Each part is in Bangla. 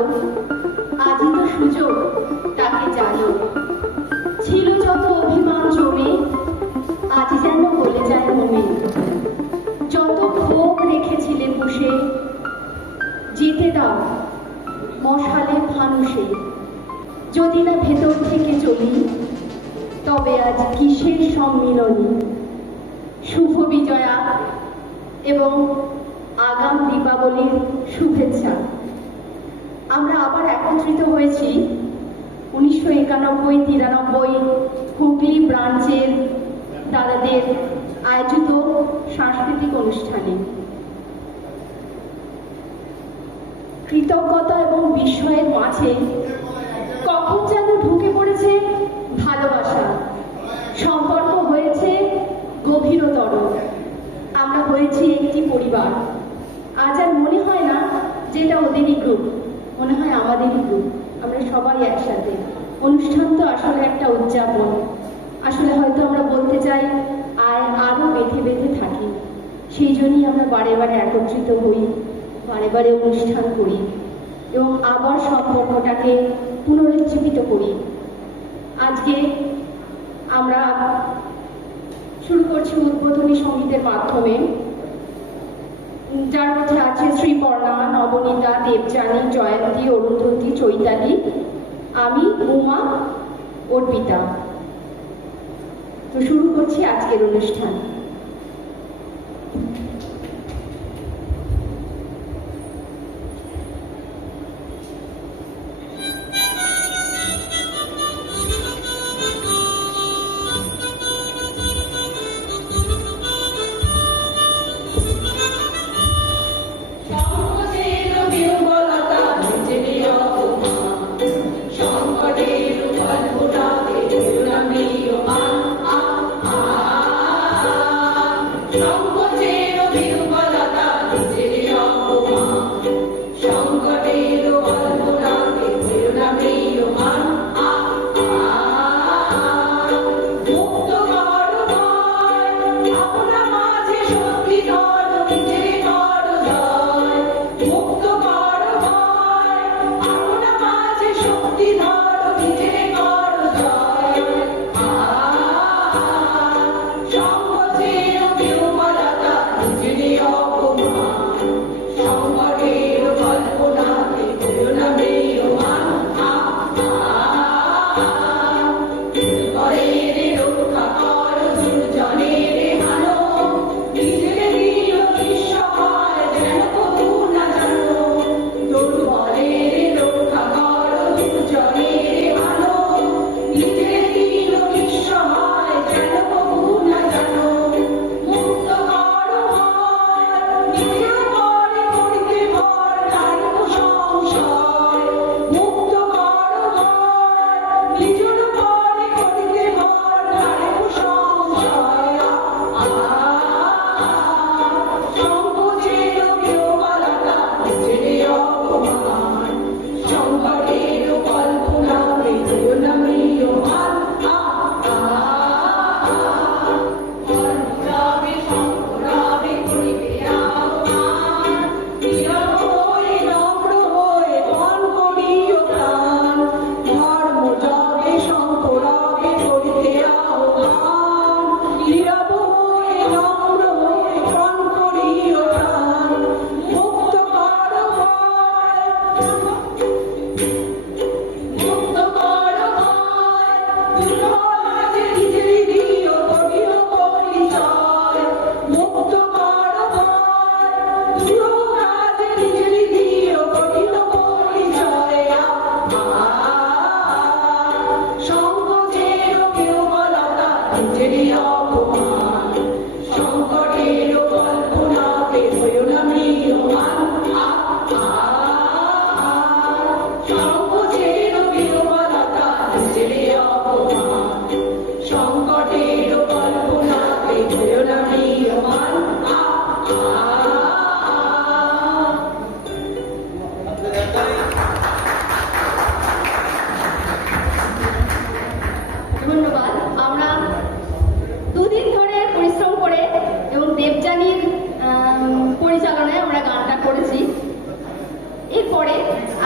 ভালো, আজই তো সুযোগ তাকে জানো। ছিল যত অভিমান জমে, আজ যেন বলে যায় মনে। যত ক্ষোভ রেখেছিলে বসে, যেতে দাও মশালে ফানুষে। যদি না ভেতর থেকে চলি, তবে আজ কিসের সম্মিলনী। শুভ বিজয়া এবং আগাম দীপাবলির শুভেচ্ছা। আমরা আবার একত্রিত হয়েছি 1991-93 হুগলি ব্রাঞ্চের দাদাদের আয়োজিত সাংস্কৃতিক অনুষ্ঠানে। কৃতজ্ঞতা এবং বিস্ময়ের মাঝে কখন যেন ঢুকে পড়েছে ভালোবাসা। সম্পর্ক হয়েছে গভীরতর। আমরা হয়েছি একটি পরিবার। আজ আর মনে হয় না যে এটা ওদেরই গ্রুপ, মনে হয় আমাদেরই গ্রুপ। আমরা সবাই একসাথে। অনুষ্ঠান তো আসলে একটা উদযাপন। আসলে হয়তো আমরা বলতে চাই আরো বেঁধে বেঁধে থাকি। সেই জন্যই আমরা বারে বারে একত্রিত হই, বারে বারে অনুষ্ঠান করি এবং আবার সম্পর্কটাকে পুনরুজ্জীবিত করি। আজকে আমরা শুরু করছি উদ্বোধনী সঙ্গীতের মাধ্যমে, যার মধ্যে আছে শ্রীপর্ণা, নবনীতা, দেবযানী, জয়ন্তী, অরুন্ধতী, চৈতালি, আমি, উমা, অর্পিতা। তো শুরু করছি আজকের অনুষ্ঠান।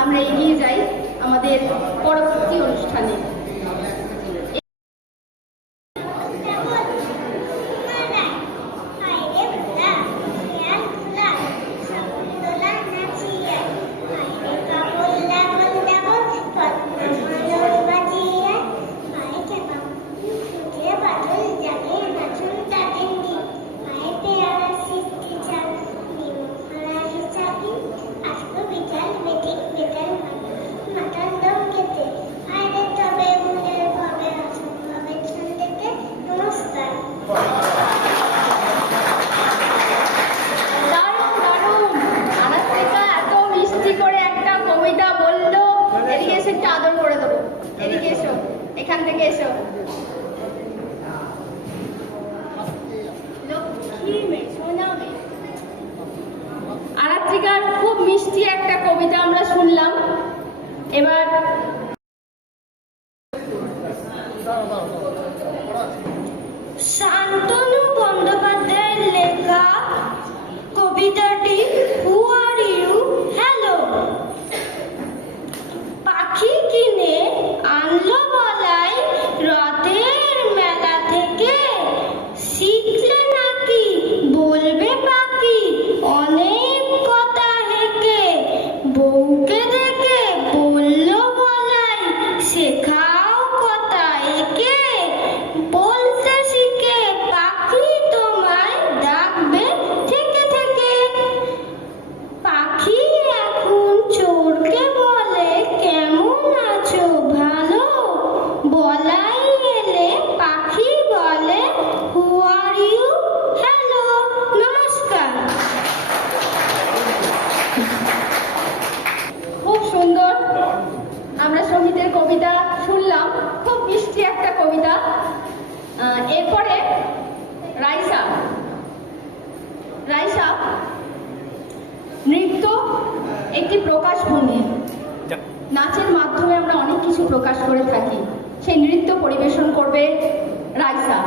আমরা এগিয়ে যাই আমাদের পরবর্তী অনুষ্ঠানে। এখান থেকে এসো। আরাত্রিকার খুব মিষ্টি একটা কবিতা আমরা শুনলাম। এবার শান্তনু বন্দ্যোপাধ্যায়ের লেখা কবিতাটি হু আর ইউ হ্যালো। পাখি কিনে আনলো বলাই রথের মেলা থেকে, শিখলে নাকি বলবে পাখি অনেক কথা হেঁকে। বউকে দেখে বলল বলাই শেখাও কথা একে, বলতে শিখে পাখি তোমায় ডাকবে থেকে থেকে। পাখি এখন চোরকে বলে কেমন আছো ভালো, বলাই এলে পাখি বলে হু আর ইউ হ্যালো। নমস্কার। খুব সুন্দর আমরা সঙ্গীতের কবিতা শুনলাম, খুব মিষ্টি একটা কবিতা। এরপরে রাইসা নৃত্য একটি প্রকাশভঙ্গি। নাচের মাধ্যমে আমরা অনেক কিছু প্রকাশ করে থাকি। সেই নৃত্য পরিবেশন করবে রাইসা।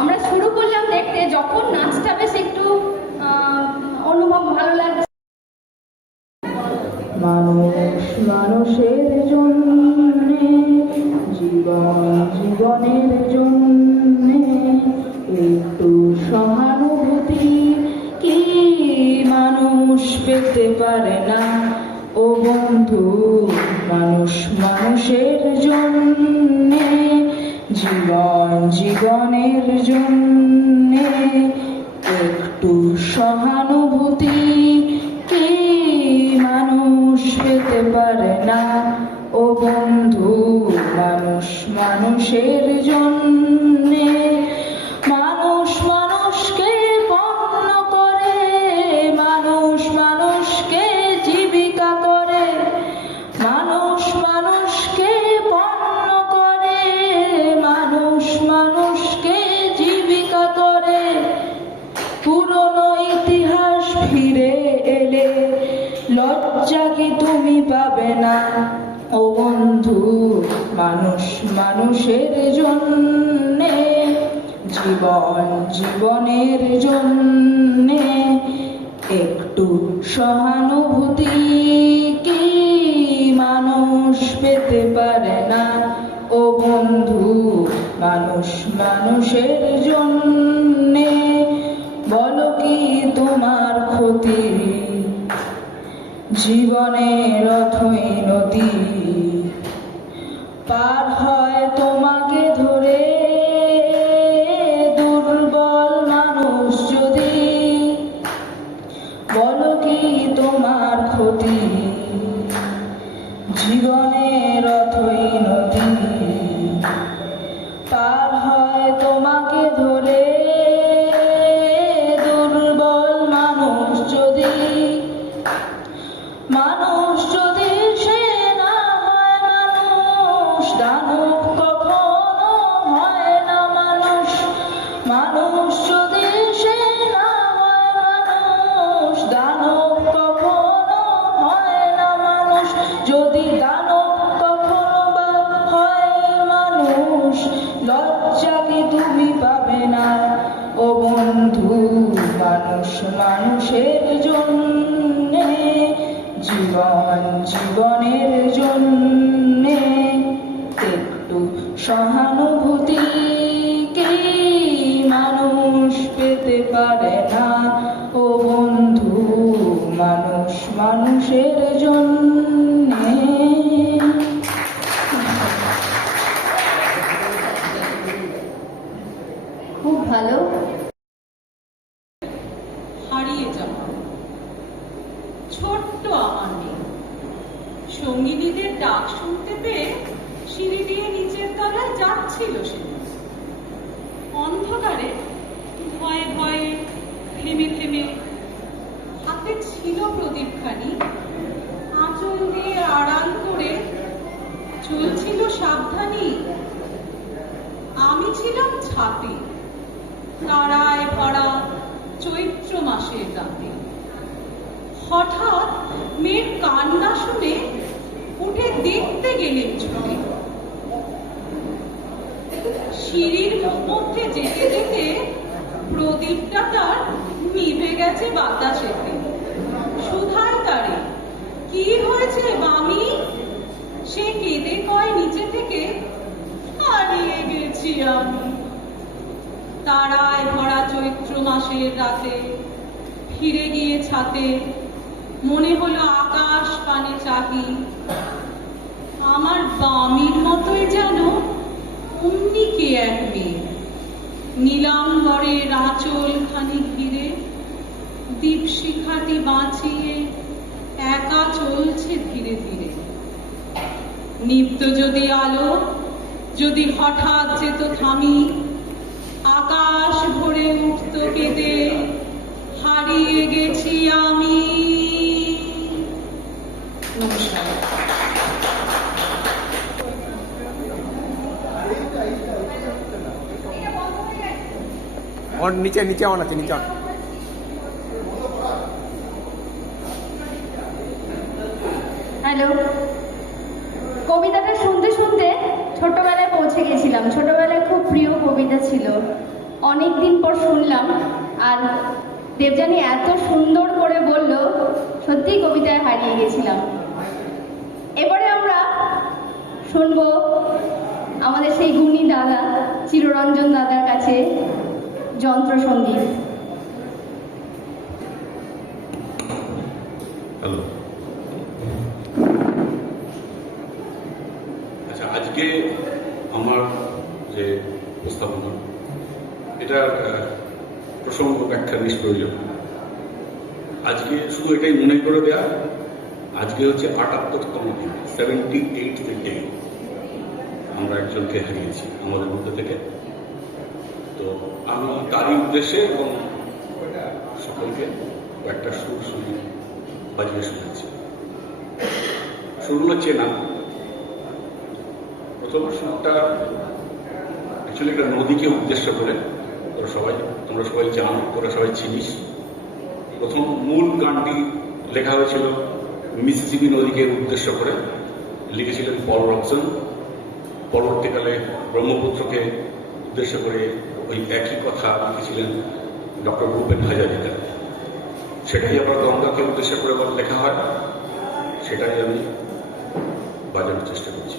আমরা শুরু করলাম দেখতে, যখন নাচটা বেশ একটু অনুভব ভালো লাগছে। মানুষ মানুষের জন্যে, জীবন জীবনের জন্যে একটু সহানুভূতি কি মানুষ পেতে পারে না ও বন্ধু। মানুষ মানুষের জন্যে, জীবন জীবনের জন্যে একটু সহানুভূতি কি মানুষ পেতে পারে না ও বন্ধু। মানুষ মানুষের জন্যে, মানুষ মানুষকে পণ্য করে, মানুষ মানুষকে জীবিকা করে, মানুষ মানুষকে পণ্য করে, মানুষ মানুষকে জীবিকা করে। পুরনো ইতিহাস ফিরে এলে লজ্জা লজ্জা কি তুমি পাবে না ও বন্ধু, মানুষ মানুষের জন্যে, জীবন জীবনের জন্যে একটু সহানুভূতি কি মানুষ পেতে পারে না ও বন্ধু, মানুষ মানুষের জন্যে। বলো কি তোমার ক্ষতি, জীবনের অথই নদী পার হয় তোমাকে ধরে, দুর্বল মানুষ যদি। বলো কি তোমার ক্ষতি, জীবনের অথই নদী পার হয় তোমাকে ধরে, দুর্বল মানুষ যদি। মানুষ যদি সে না হয় মানুষ, দানব কখনো হয় না মানুষ। মানুষ যদি সে না হয় মানুষ, দানব কখনো হয় না মানুষ। যদি দানব কখনো বা হয় মানুষ, লজ্জা কি তুমি পাবে না ও বন্ধু, মানুষ মানুষের জন্যে, জীবন জীবনের জন্যে একটু সহানুভূতি কি মানুষ পেতে পারে না ও বন্ধু, মানুষ মানুষের জন্যে। খুব ভালো। হারিয়ে যাওয়া ছোট্ট আমার মেয়ে সঙ্গিনীদের ডাক শুনতে পেয়ে সিঁড়ি দিয়ে নিচের তলায় যাচ্ছিল সে। অন্ধকারে ভয়ে ভয়ে থেমে থেমে, হাতে ছিল প্রদীপখানি, আঁচল দিয়ে আড়াল করে চলছিল সাবধানী। আমি ছিলাম ছাতে, তারায় ভরা চৈত্র মাসের রাতে। হঠাৎ মেয়ের কান্না শুনে উঠে দেখতে গেলেন ছুটে। সিঁড়ির মধ্যে যেতে যেতে প্রদীপটা তার নিভে গেছে বাতাসেতে। সুধায় তারে, কি হয়েছে মামি? সে কেঁদে কয় নিচে থেকে, হারিয়ে গেছি আমি। তারায় ভরা চৈত্র মাসের রাতে ফিরে গিয়ে ছাতে, মনে হলো আকাশ পানে চাহি। আমার বামির মতোই যেন অমনি কে এক মেয়ে, নীলাম্বরের আঁচল খানি ঘিরে, দীপশিখাটি বাঁচিয়ে একা চলছে ধীরে ধীরে। নিত্য যদি আলো, যদি হঠাৎ যেত থামি, আকাশ ভরে উঠত কেঁদে, হারিয়ে গেছি আমি। নমস্কার। নিচে নিচে অন আছে, নিচে অন। হ্যালো। কবিতাটা শুনতে শুনতে ছোটবেলায় পৌঁছে গেছিলাম। ছোটবেলায় খুব প্রিয় কবিতা ছিল, অনেক দিন পর শুনলাম। আর দেবযানী এত সুন্দর করে বলল, সত্যিই কবিতায় হারিয়ে গেছিলাম। এবারে আমরা শুনবো আমাদের সেই গুণী দাদা চিররঞ্জন দাদার কাছে যন্ত্রসঙ্গীত। হ্যালো। আচ্ছা, আজকে আমার যে উপস্থাপনা, এটার প্রসঙ্গ ব্যাখ্যা নিষ্প্রয়োজন। আজকে শুধু এটাই মনে করে দেয়া, আজকে হচ্ছে ৭৮তম দিন, 78th ডে আমরা একজনকে হারিয়েছি আমাদের মধ্যে থেকে। তো আমি তারই উদ্দেশ্যে এবং সকলকে কয়েকটা সুর শুনি, বাজিয়ে শুনেছি। সুরগুলো চেনা। প্রথম সুরটা অ্যাকচুয়ালি একটা নদীকে উদ্দেশ্য করে, তোমরা সবাই জানো, তোরা সবাই চিনিস। প্রথম মূল গানটি লেখা হয়েছিল মিসিসিপি নদীকে উদ্দেশ্য করে লিখেছিলেন পল রবসন। পরবর্তীকালে ব্রহ্মপুত্রকে উদ্দেশ্য করে ওই একই কথা লিখেছিলেন ডক্টর ভূপেন হাজারিকা। সেটাই আবার গঙ্গাকে উদ্দেশ্য করে লেখা হয়, সেটাই আমি বাজানোর চেষ্টা করছি।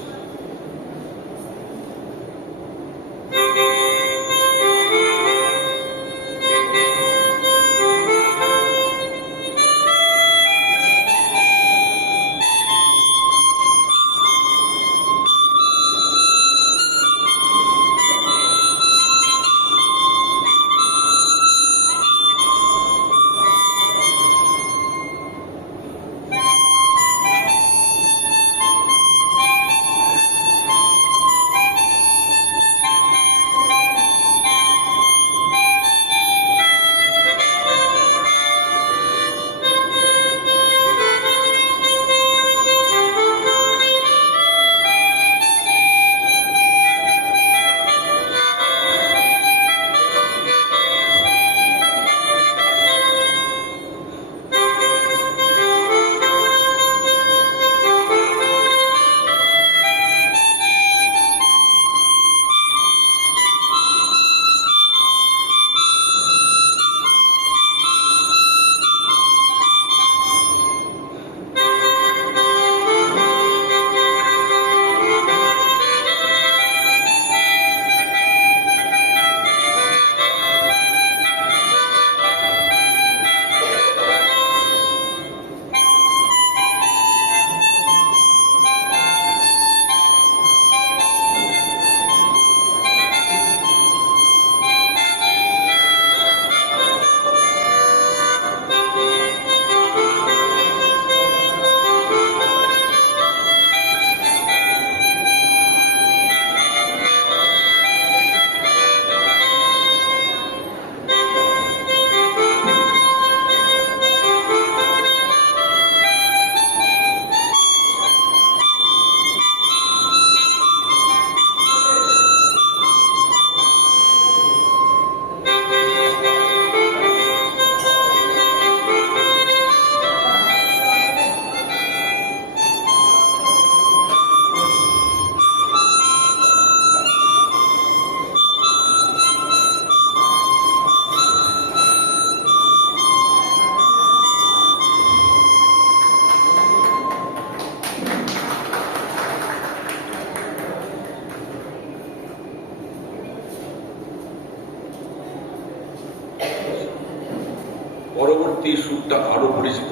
পরবর্তী সুরটা আরো পরিচিত।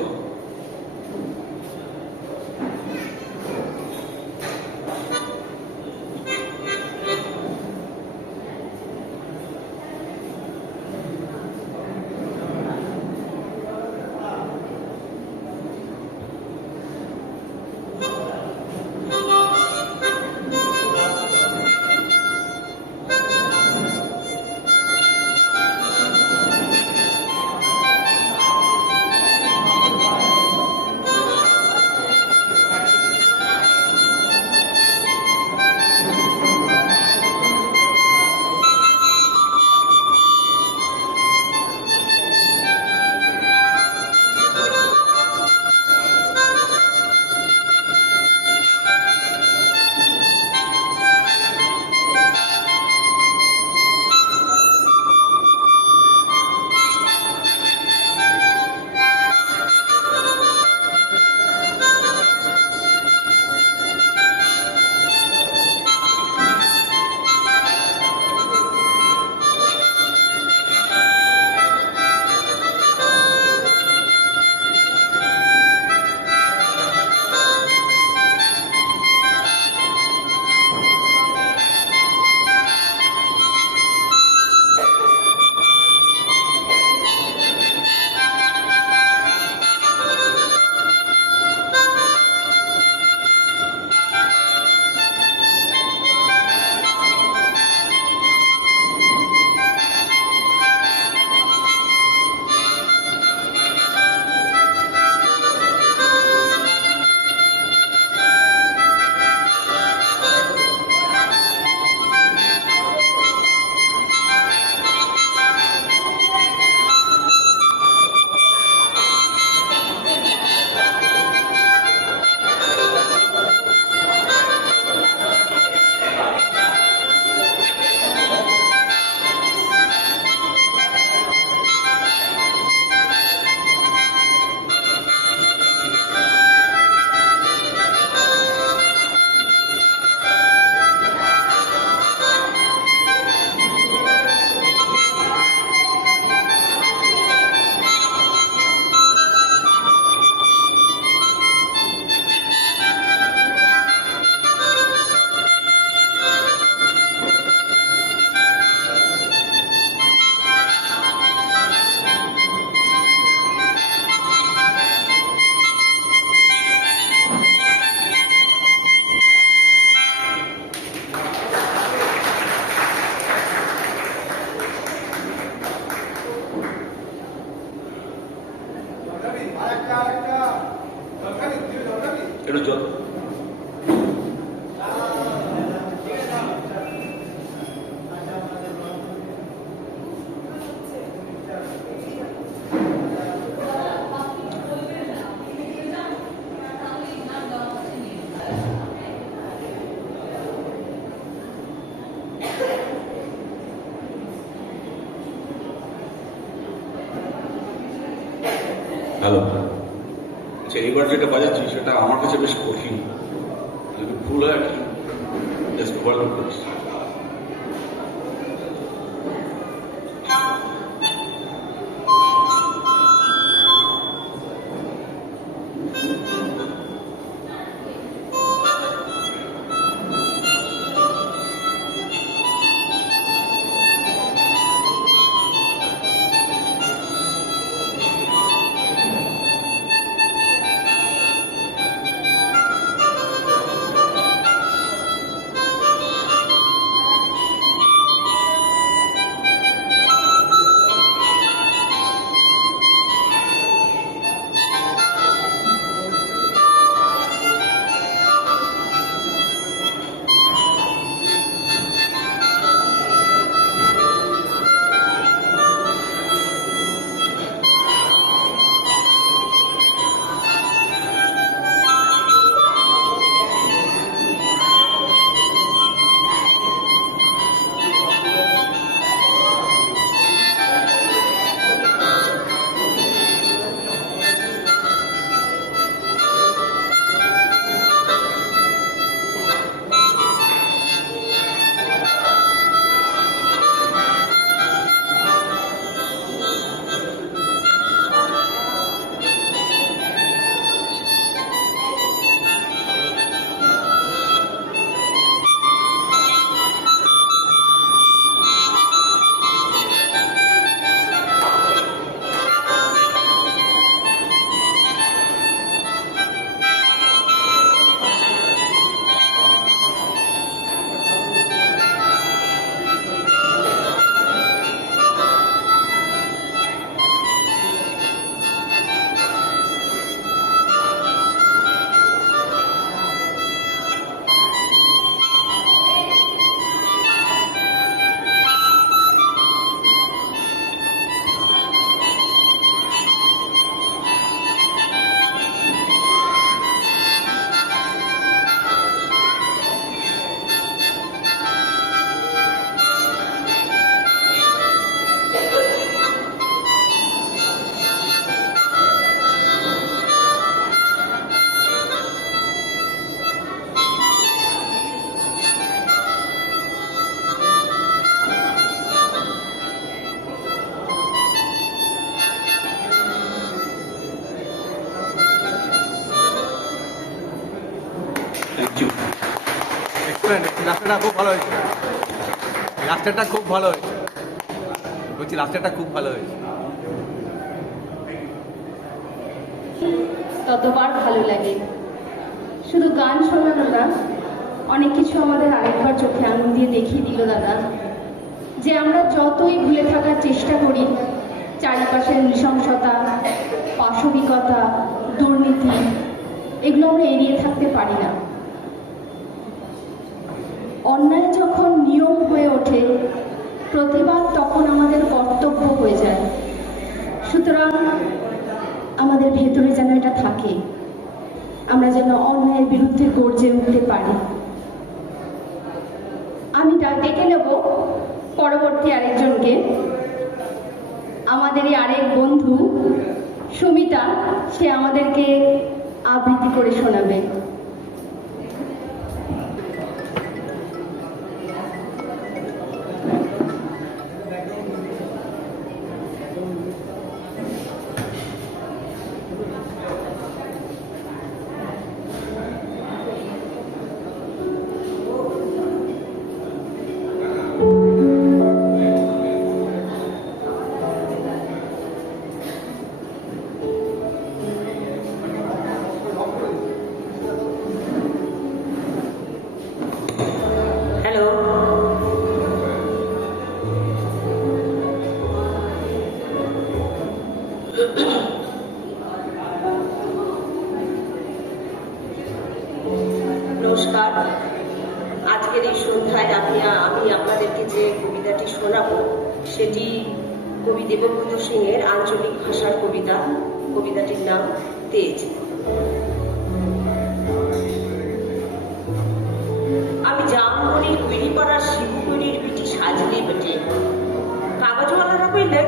এটা জল হ্যালো। আচ্ছা, এইবার যেটা বাজাচ্ছি সেটা আমার কাছে বেশ কঠিন, যদি ভুল হয় আর কি জাস্ট ওভারলোড করিস। Thank you. রাস্তাটা খুব ভালো হয়েছে, রাস্তাটা খুব ভালো হয়েছে, বলছি রাস্তাটা খুব ভালো হয়েছে। ততবার ভালো লাগে। শুধু গান শোনানো না, অনেক কিছু আমাদের আরেকবার চোখে আঙুল দিয়ে দেখিয়ে দিল দাদা, যে আমরা যতই ভুলে থাকার চেষ্টা করি, চারিপাশের নৃশংসতা, পাশবিকতা, দুর্নীতি, এগুলো আমরা এড়িয়ে থাকতে পারি না। অন্যায় যখন নিয়ম হয়ে ওঠে, প্রতিবাদ তখন আমাদের কর্তব্য হয়ে যায়। সুতরাং আমাদের ভেতরে যেন এটা থাকে, আমরা যেন অন্যায়ের বিরুদ্ধে গর্জে উঠতে পারি। আমি ডেকে নেব পরবর্তী আরেকজনকে, আমাদেরই আরেক বন্ধু সুমিতা, সে আমাদেরকে আবৃত্তি করে শোনাবে। নমস্কার। আজকের এই সন্ধ্যায় আমি আপনাদেরকে যে কবিতাটি শোনাবো সেটি কবি দেবব্রত সিংয়ের আঞ্চলিক ভাষার কবিতা। কবিতাটির নাম তেজ। আমি জামবনির কুইরিপাড়ার শিবপুরীর বিটি সাজলি বেটে। কাগজওয়ালারা বললে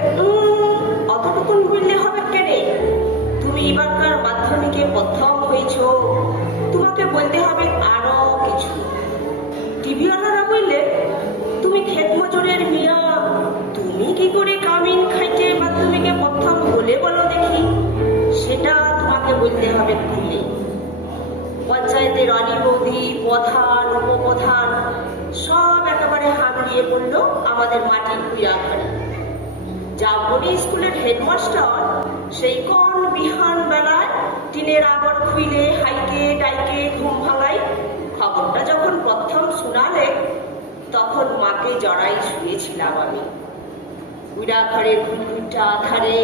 অতটুকুন বললে হবে কেড়ে? তুমি এবারকার মাধ্যমিকে প্রথম হয়েছ, তোমাকে বলতে হবে আরো কিছু। টিভিওয়ালারা বললে তুমি ক্ষেত মজুরের মিয়া, তুমি কি করে কামিন খাইতে মাধ্যমিকে প্রথম বলে বলো দেখি? সেটা তোমাকে বলতে হবে খুলে। পঞ্চায়েতের অলি বৌদি, প্রধান, উপপ্রধান সব একেবারে হামড়িয়ে পড়লো আমাদের মাটির কুইয়া ঘরে। জামবনি স্কুলের হেডমাস্টার সেই কোন বিহান বেলায় টিনের আবর খুইলে হাইকে ডাইকে ঘুম ভাঙাই খবরটা যখন প্রথম শোনালে তখন মাকে জড়াই শুয়েছিলাম আমি। কুইরা ঘরের ঘুরঘুরটা আধারে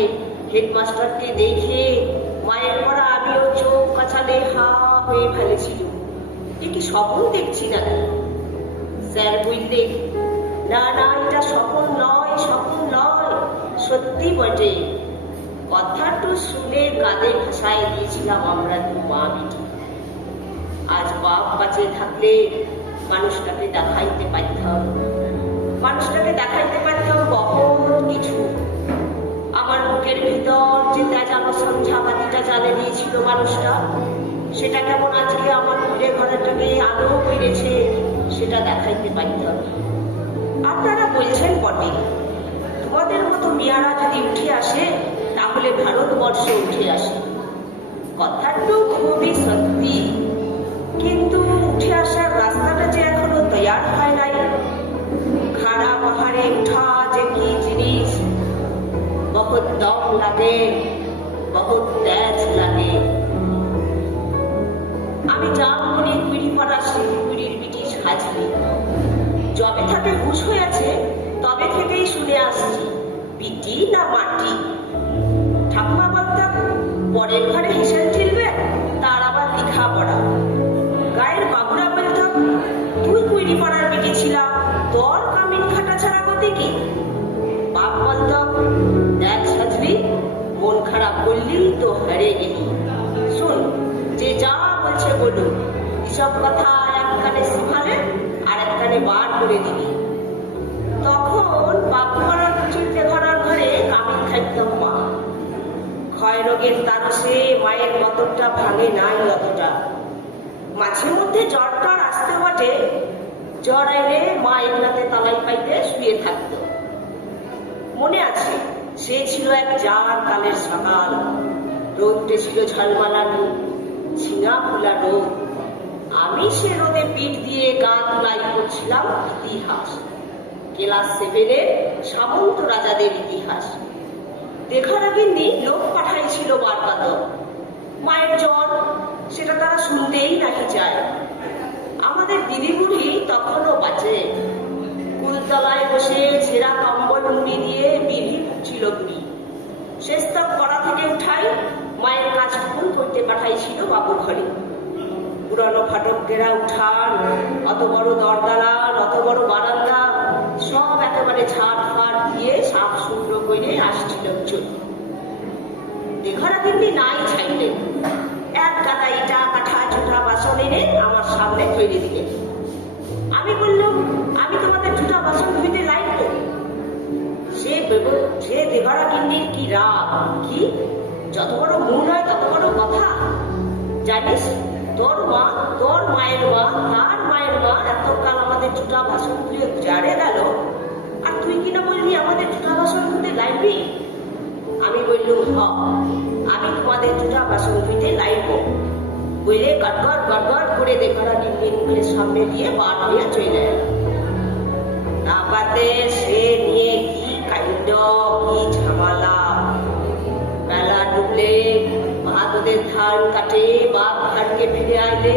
হেডমাস্টারকে দেখে মায়ের পড়া আমিও চোখ কাছালে হা হয়ে ফেলেছিল। এ কি স্বপ্ন দেখছি নাকি? স্যার বললে না না, এটা স্বপ্ন নয়, স্বপ্ন নয়, সত্যি বটে। কথাটা শুনে কাঁদে ভাসায় দিয়েছিলাম আমরা দু মা বেটি। আজ বাপ বাঁচে থাকলে মানুষটাকে দেখাইতে পারতাম, মানুষটাকে দেখাইতে পারতাম বহুত কিছু। আমার বুকের ভিতর যে তেজানো সন্ধ্যাবাতিটা জ্বালে দিয়েছিল মানুষটা, সেটা কেমন আজকে আমার ফুলের ঘরটাকে আলো বেড়েছে সেটা দেখাইতে পারতাম। আপনারা বলছেন বটে তোমাদের মতো মেয়ারা যদি উঠে আসে তাহলে ভারতবর্ষ উঠে আসে। কথাটা খুবই সত্যি, কিন্তু উঠে আসার রাস্তাটা যে এখনো তৈয়ার হয় নাই। খাড়া পাহাড়ে উঠা যে কি জিনিস, বহুত দম লাগে, বহুত তেজ লাগে। আমি জামবনির কুইরিপাড়া শিবপুরীর বিটি সাজলি। যবে থেকে হুশ হয়ে আছে তবে থেকেই শুনে আসছি বিটি না মাটি। ঠাকুমা বলতাম পরের ঘরে হিসেব ঠিলবে, তার আবার লেখা পড়া। গায়ের বাবুরা বলতাম তুই কুইরিপাড়ার বিটি ছিলাম, তোর কামিন খাটা ছাড়া গতি কি? বাপ বলতাম দেখ সাজলি, মন খারাপ করলি তো হেরে গেলি। শোন, যে যা বলছে বলুন, এসব কথা এক কানে শিখালে আর এক কানে বার করে দিবি। তখন বাবুপাড়ার চিনতে ঘরার ঘরে কামিন খাইতাম মা। ক্ষয় রোগের তারসে মায়ের মতনটা ভাঙে নাই অতটা। মাঝে মধ্যে জ্বরটার আসতে বটে, জ্বর আইলে মা এমনাতে তালাই পাইতে শুয়ে থাকতো। মনে আছে সে ছিল এক জার কালের সকাল, রোদটে ছিল ঝলমালানো, ঝিঙা ফুলা রোদ। আমি সে রোদে পিঠ দিয়ে গা তুলাই করছিলাম ইতিহাস, ক্লাস 7-এর সামন্ত রাজাদের ইতিহাস। দেখার আগে লোক পাঠাইছিল বারকাত। মায়ের জ্বর সেটা তারা শুনতেই নাকি চায়। আমাদের দিদি বুড়ি তখনও বাঁচে। কুলতলায় বসে ছেঁড়া কম্বল মুড়ি দিয়ে বিড়ি ফুটছিল বুড়ি। শেষতক কড়া থেকে উঠাই মায়ের কাজ ফুল করতে পাঠাইছিল বাবুর ঘরে। পুরানো ফাটক ঘেরা উঠান, অত বড় দরদালান, অত বড় বারান্দা সব একেবারে ঝাড় ফাট দিয়ে সাফ সুন্দর করে আসছিল চলে। দেখারা কিন্তু নাই ছাইলে এক কাটা ইটা কাঠা ছোটা বাসন এনে আমার সামনে তৈরি দিলেন। আমি বললাম আমি তোমাদের জুটা বাসন ধুইতে লাগবো। সে দেভারা গিন্নির কি রাগ, কি যত বড় মন হয় তত বড় কথা। জানিস তোর মা, তোর মায়ের মা, তার মায়ের মা এতকাল আমাদের জুটা বাসন ধুয়ে জারে গেল, আর তুই কিনা বললি আমাদের জুটা বাসন ধুতে লাগবি? আমি বললুম হ, আমি তোমাদের জুটা বাসন ধুইতে লাগবো বলে গড়গড় গড়গড় করে দেখারা গিন্নির মুখের সামনে দিয়ে বার হইয়া চলে গেল। না পাতে সে নিয়ে কি কাণ্ড, কি ঝামেলা। বেলা ডুবলে বাহাদুরের ধান কাটে, বাপ ধানকে ফিরে আইলে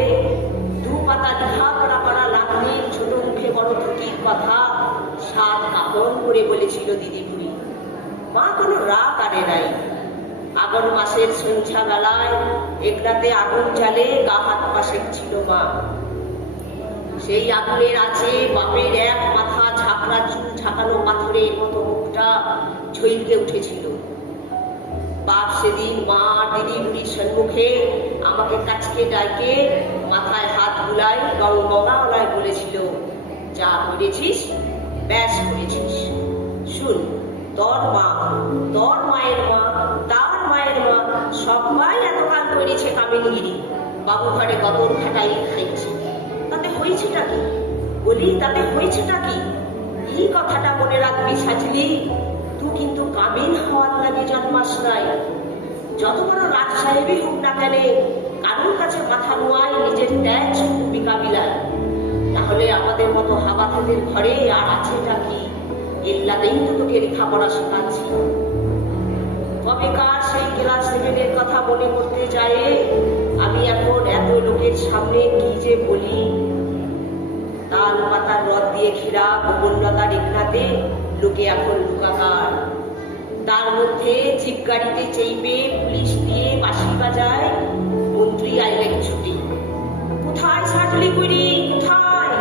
দু পাতা লিখা করা করা লাকড়ির ছোট মুখে বড় ধুতির কথা সাত কাপড় করে বলেছিল দিদি বুড়ি। মা কোনো রাগ আনে নাই। আগন মাসের সন্ধ্যা বেলায় একরাতে আগুন জ্বালে গা হাত পা সেঁকছিল মা। সেই আগুনের আছে বাপের এক মাথা ঝাঁকড়া চুল ঝাঁকানো পাথরের মতো মুখটা ঝলকে উঠেছিল। বাপ সেদিন মা দিদি বুড়ির সম্মুখে আমাকে কাছকে ডাইকে মাথায় হাত বুলাই গঙ্গাওয়ালায় বলেছিল, যা করেছিস ব্যাস করেছিস। শুন, তোর মা, তোর মায়ের মা, তার মায়ের মা সবাই এতকাল করেছে কামিনগিরি, বাবু ঘরে গতর খাটাই খাইছে। তাতে হয়েছেটা কি বলি, তাতে হয়েছেটা কি? এই কথাটা মনে রাখবি সাজলি, তুই কিন্তু কামিন হওয়ার লাগে জন্মাস নাই। যত বড় রাজ সাহেবই হোক না কেন, কারোর কাছে মাথা নোয়াই নিজের ত্যাগ ভূমিকা বিলায়। তাহলে আমাদের মতো হাবাথেদের ঘরে আর আছেটা কি? এল্লাতেই তো তোকে লেখাপড়া শেখাচ্ছি। কবেকার সেই ক্লাস 7-এর কথা মনে করতে যায়, আমি এখন এত লোকের সামনে কি যে বলি। তাল পাতার রদ দিয়ে ঘেরা গোবরলতা রেখনাতে লোকে এখন লুকাকার। তার মধ্যে জিপ গাড়িতে চেপে পুলিশ দিয়ে বাঁশি বাজায়, মন্ত্রী আইলেন ছুটি। কোথায় সাজলি করি, কোথায়?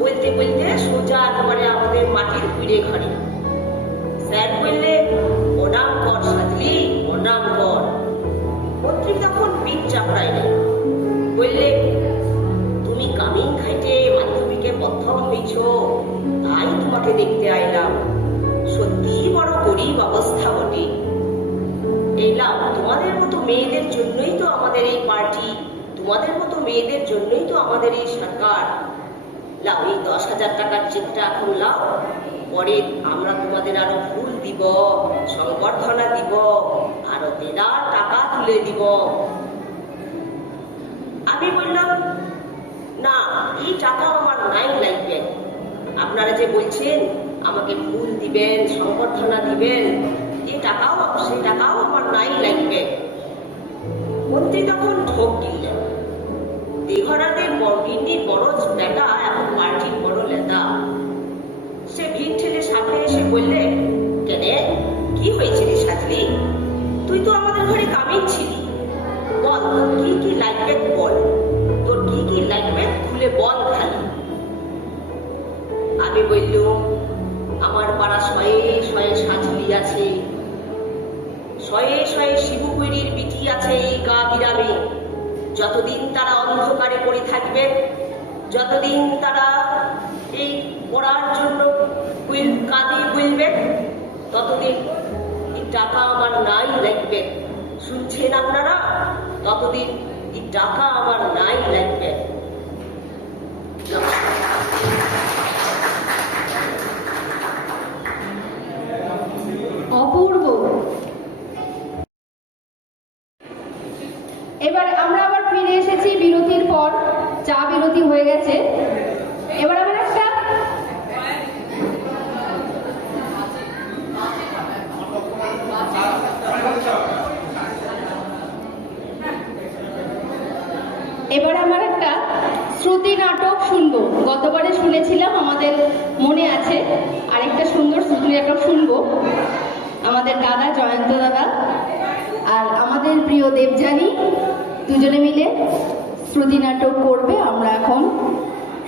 বলতে বলতে সোজা একেবারে আমাদের মাটির কুড়ে ঘরে। স্যার বললে, প্রণাম কর সাজলি, প্রণাম কর। মন্ত্রী তখন পিঠ চাপড়াইলেন, বললে, তুমি কামিন খাইতে মাধ্যমিকে প্রথম হয়েছ, তাই তোমাকে দেখতে আইলাম। সত্যি বড় গরিব অবস্থা বটে। এলাম তোমাদের মতো মেয়েদের জন্যই তো আমাদের এই পার্টি, তোমাদের মতো মেয়েদের জন্যই তো আমাদের এই সরকার। লাও, এই 10,000 টাকার চেকটা এখন লাও, পরে আমরা তোমাদের আরো ফুল দিব, সংবর্ধনা দিব, আরো দেদার টাকা তুলে দিব। আমি বললাম, না, এই টাকা আমার নাই লাগবে। আপনারা যে বলছেন আমাকে ফুল দিবেন, সংবর্ধনা দিবেন, সেই টাকাও আমার নাই লাগবে। মন্ত্রী তখন ঠোক দিলেন। দেহরাতে বর্গিনীর বড় বেটা এখন পার্টির বড় নেতা। সে ভিড় ঠেলে সামনে এসে বললে, কেন, কি হয়েছে রে সাজলি? তুই তো আমাদের ঘরে কামিন ছিলি, বল তোর কি কি লাগবে, বল তোর কি কি লাগবে, খুলে বল খালি। আমি বললুম, আমার পাড়া শয়ে শয়ে সাজলি আছে, শয়ে শয়ে শিবুকুইরির বিটি আছে এই গা বিরামে। যতদিন তারা অন্ধকারে পড়ে থাকবে, যতদিন তারা এই পড়ার জন্য কাঁদে বলবে, ততদিন এই টাকা আমার নাই লাগবে। শুনছেন আপনারা? ততদিন এই টাকা আমার নাই লাগবে। অপূর্ব। এবার আমরা আবার ফিরে এসেছি বিরতির পর। চা বিরতি হয়ে গেছে। এবার আমার একটা শ্রুতি নাটক শুনবো। গতবারে শুনেছিলাম, আমাদের মনে আছে। আরেকটা সুন্দর শ্রুতি নাটক শুনবো। আমাদের দাদা জয়ন্ত দাদা আর আমাদের প্রিয় দেবযানী দুজনে মিলে শ্রুতি নাটক করবে। আমরা এখন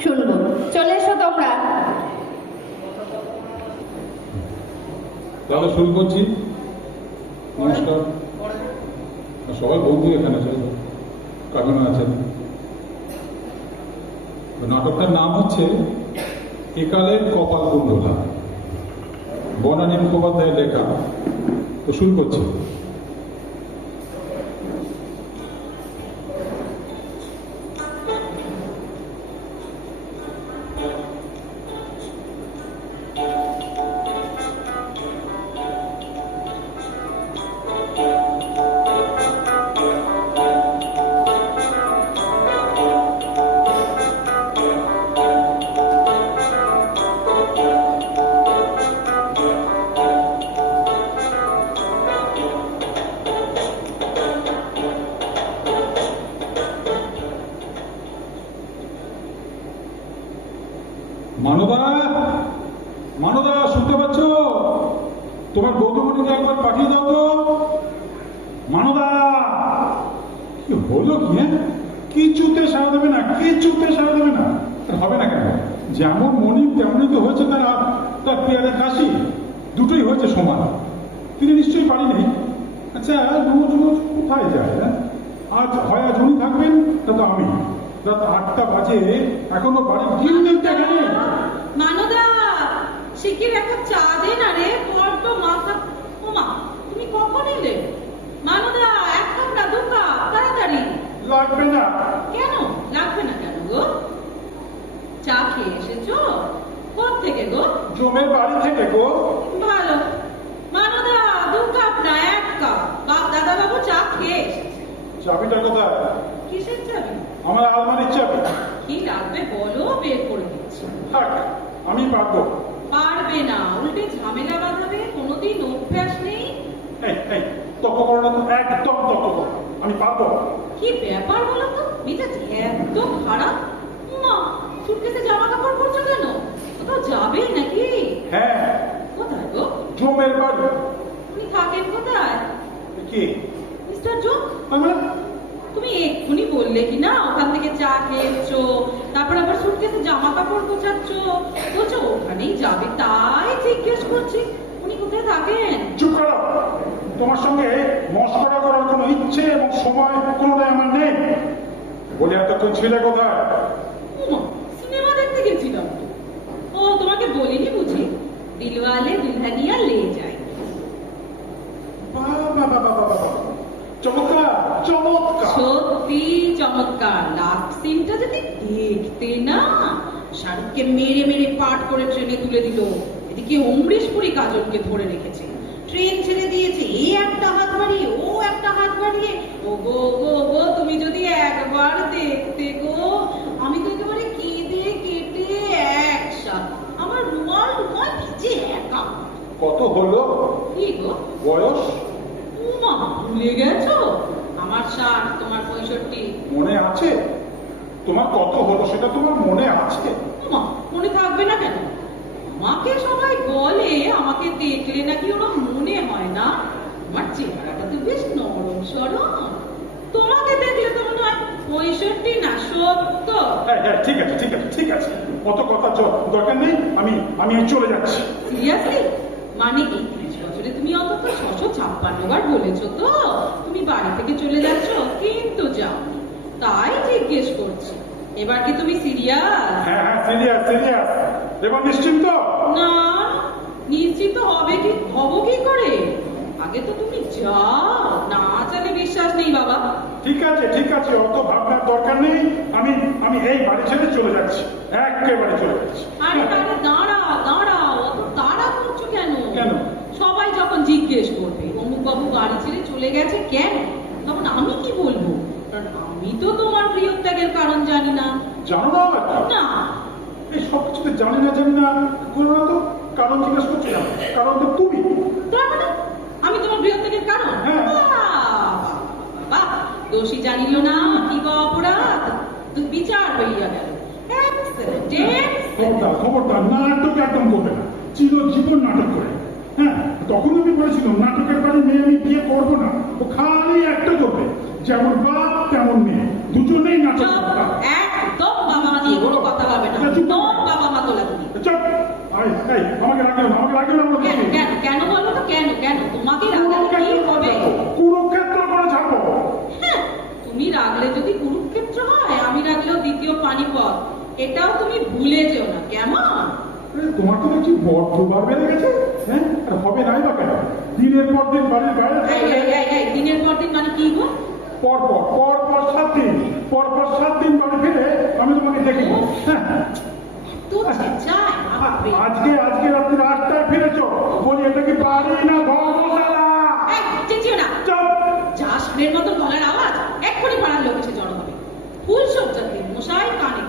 শুনবো। চলে এসো তোমরা। তাহলে শুরু করছি। নমস্কার, সবাই বন্ধু এখানে কামিনা আছেন। নাটকটার নাম হচ্ছে একালের কপাল কুণ্ডলা, বনানী মুখোপাধ্যায়ের লেখা। তো শুরু করছি। মানদা, মানদা শুনতে পাচ্ছ? তোমার বৌদ্ধমণিকে একবার পাঠিয়ে দাও তো। মানদা, কি হলো কি? কিছুতে সাড়া দেবে না, কিছুতে সাড়া দেবে না। হবে না কেন? যেমন মনি তেমনই তো হয়েছে তার পেয়ারের কাশি, দুটোই হয়েছে সমান। তিনি নিশ্চয়ই পারিনি। আচ্ছা, রোজ রোজ কোথায় যায়? আজ হয় আজ উনি থাকবেন, তা তো আমি। রাত 8টা বাজে, এখনো বাড়ির গিন্নির দেখা নেই। মানদা, শিগগির একটা চা দে না রে, বড্ড মাথা। ওমা, তুমি কখন এলে? মানদা, এক কাপ না দু কাপ, তাড়াতাড়ি। লাগবে না। কেন লাগবে না কেন গো? চা খেয়ে এসেছো? কোত্থেকে গো? জমের বাড়ি থেকে গো। ভালো। মানদা, দু কাপ না এক কাপ। দাদা বাবু চা খেয়ে এসেছে। চাবিটা কোথায়? কিসের চাবি? আমার আলমারির চাবি। কি লাগবে বলো, বের করে দিচ্ছি। থাক, আমি পারবো। পারবে না, উল্টে ঝামেলা বাঁধাবে। কোনোদিন অভ্যাস নেই। এই তর্ক করো না তো, একদম তর্ক করো। আমি পারবো। কি ব্যাপার বলো তো, মেজাজ এত খারাপ। মা, সুটকেসে জামা কাপড় করছো কেন? কোথাও যাবে নাকি? হ্যাঁ, কোথায় গো? জমের বাড়ি। উনি থাকেন কোথায়? কি? মিস্টার জোক, আমার তুমি এক্ষুনি বললে কি না ওখান থেকে চা খেয়েছো, তারপর আবার সুটকেসে জামা কাপড় গোছাচ্ছ, বলছো ওখানেই যাবে, তাই জিজ্ঞেস করছি উনি কোথায় থাকেন। চুপ করো। তোমার সঙ্গে মশকরা করার কোনো ইচ্ছে এবং সময় কোনোটাই আমার নেই। বলে এতক্ষণ ছিলে কোথায়? উমা, সিনেমা দেখতে গেছিলাম তো। ও, তোমাকে বলিনি বুঝি? দিলওয়ালে দুলহানিয়া লে যায়। বাবা, চমৎকার চমৎকার। সত্যি চমৎকার। লাস্ট সিনটা যদি দেখতে না, শাহরুখকে মেরে মেরে পাট করে ট্রেনে তুলে দিল। এদিকে অমরিশ পুরী কাজলকে ধরে রেখেছে, ট্রেন ছেড়ে দিয়েছে। এ একটা হাত বাড়িয়ে, ও একটা হাত বাড়িয়ে। ও গো গো গো, তুমি যদি একবার দেখতে গো, আমি তো একেবারে কেঁদে কেটে একসাথ। আমার রুমাল ভিজে একা। কত হলো কি গো বয়স? উমা, ভুলে গেছো? আমার 60, তোমার 65। মনে আছে? তোমার কত হলো সেটা তোমার মনে আছে? উমা, মনে থাকবে না কেন? আমাকে সবাই বলে, আমাকে দেখলে নাকি ওরা মনে হয় না। আমার চেহারাটা তো বেশ নরম সরম। তোমাকে দেখলে তো মনে হয় 65 না 70। হ্যাঁ, ঠিক আছে। অত কথা দরকার নেই। আমি চলে যাচ্ছি। সিরিয়াসলি? মানে 31 বছরে তুমি অন্তত 656 বার বলেছো তো তুমি বাড়ি থেকে চলে যাচ্ছ, কিন্তু যাও। তাই জিজ্ঞেস করছি, এবার কি তুমি সিরিয়াস? হ্যাঁ, সিরিয়াস। এবার নিশ্চিন্ত? না, নিশ্চিত হব কি করে? আগে তো তুমি যাও, না চলে বিশ্বাস নেই বাবা। ঠিক আছে, অত ভাবনার দরকার নেই। আমি এই বাড়ি ছেড়ে চলে যাচ্ছি, একেবারে চলে যাচ্ছি। আরে দাঁড়াও, অত তাড়া করছো কেন? কেন? সবাই যখন জিজ্ঞেস করবে অমুক বাবু বাড়ি ছেড়ে চলে গেছে কেন, তখন আমি কি বলবো? কারণ আমি তো তোমার প্রিয়ত্যাগের কারণ জানি না। জানো না আবার? না। এই সব কিছুতে জানি না করো না তো। কারণ জিজ্ঞেস করছি না, কারণ তো তুমি। তার মানে আমি তোমার প্রিয়ত্যাগের কারণ? হ্যাঁ। বাবা, দোষী জানিল না কি বা অপরাধ, তো বিচার হইয়া গেল। খবরদার, নাটক একদম করবে না। চিরজীবন নাটক করে। হ্যাঁ, তখন আমি বলেছিলাম নাটকের বাড়ি মেয়ে আমি বিয়ে করবো না। ও খালি একটা করবে, যেমন বাপ তেমন মেয়ে, দুজনেই নাটক করবে। একদম বাবা মা দিয়ে কোনো কথা হবে না। একদম বাবা মা তোলা তুমি। চুপ! আমাকে রাখবে না বলছি। কেন বলো তো? কেন তোমাকে রাখলে কি হবে? কুরুক্ষেত্র করে ছাড়বো। হ্যাঁ, তুমি রাগলে যদি কুরুক্ষেত্র হয়, আমি রাগলেও দ্বিতীয় পানিপথ। এটাও তুমি ভুলে যেও না, কেমন? তোমার তো দেখছি বড্ডবার বেড়ে গেছে। হ্যাঁ, আর হবে নাই বা কেন? দিনের পর দিন বাড়ির বাইরে দিনের পর দিন মানে কি গো? পর 7 দিন বাড়ি ফিরে আমি তোমাকে দেখি। হ্যাঁ, তো চাই আজকে রাত্রি 8টায় ফিরেছো, বলি এটা কি বাড়ি না ধর্মশালা? চেঁচিও না। চুপ! যা সুরের মতো গলার আওয়াজ, এক্ষুনি পাড়ার লোক এসে জড়ো হবে। ফুল সজ্জাতে মশাই কানে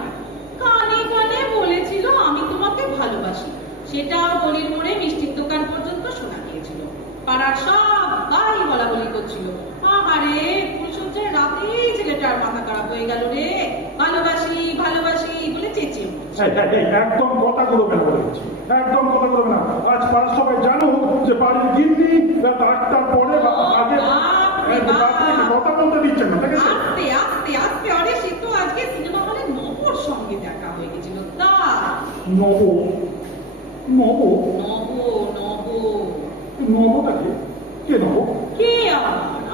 বলেছিল আমি তোমাকে ভালোবাসি। সেটাও গলির মোড়ে মিষ্টির দোকান পর্যন্ত শোনা গিয়েছিল। পাড়ার সবাই বলাবলি করছিল। আহারে, ফুলসজ্জায় রাতেই ছেলেটার মাথা খারাপ হয়ে গেল রে। ভালোবাসি বলে চেঁচিয়ে একদম কথা করবে না বলেছি, একদম কথা করবে না। আজ পাড়ার সবাই জানো যে বাড়ির গিন্নি রাত 8টার পরে আগে কথা বলতে দিচ্ছেন না। ঠিক আছে? আস্তে আরে, সে তো আজকে সিনেমা হলে নবর সঙ্গে দেখা হয়ে গেছিল নব নব নব নব নবটাকে কে নব? কে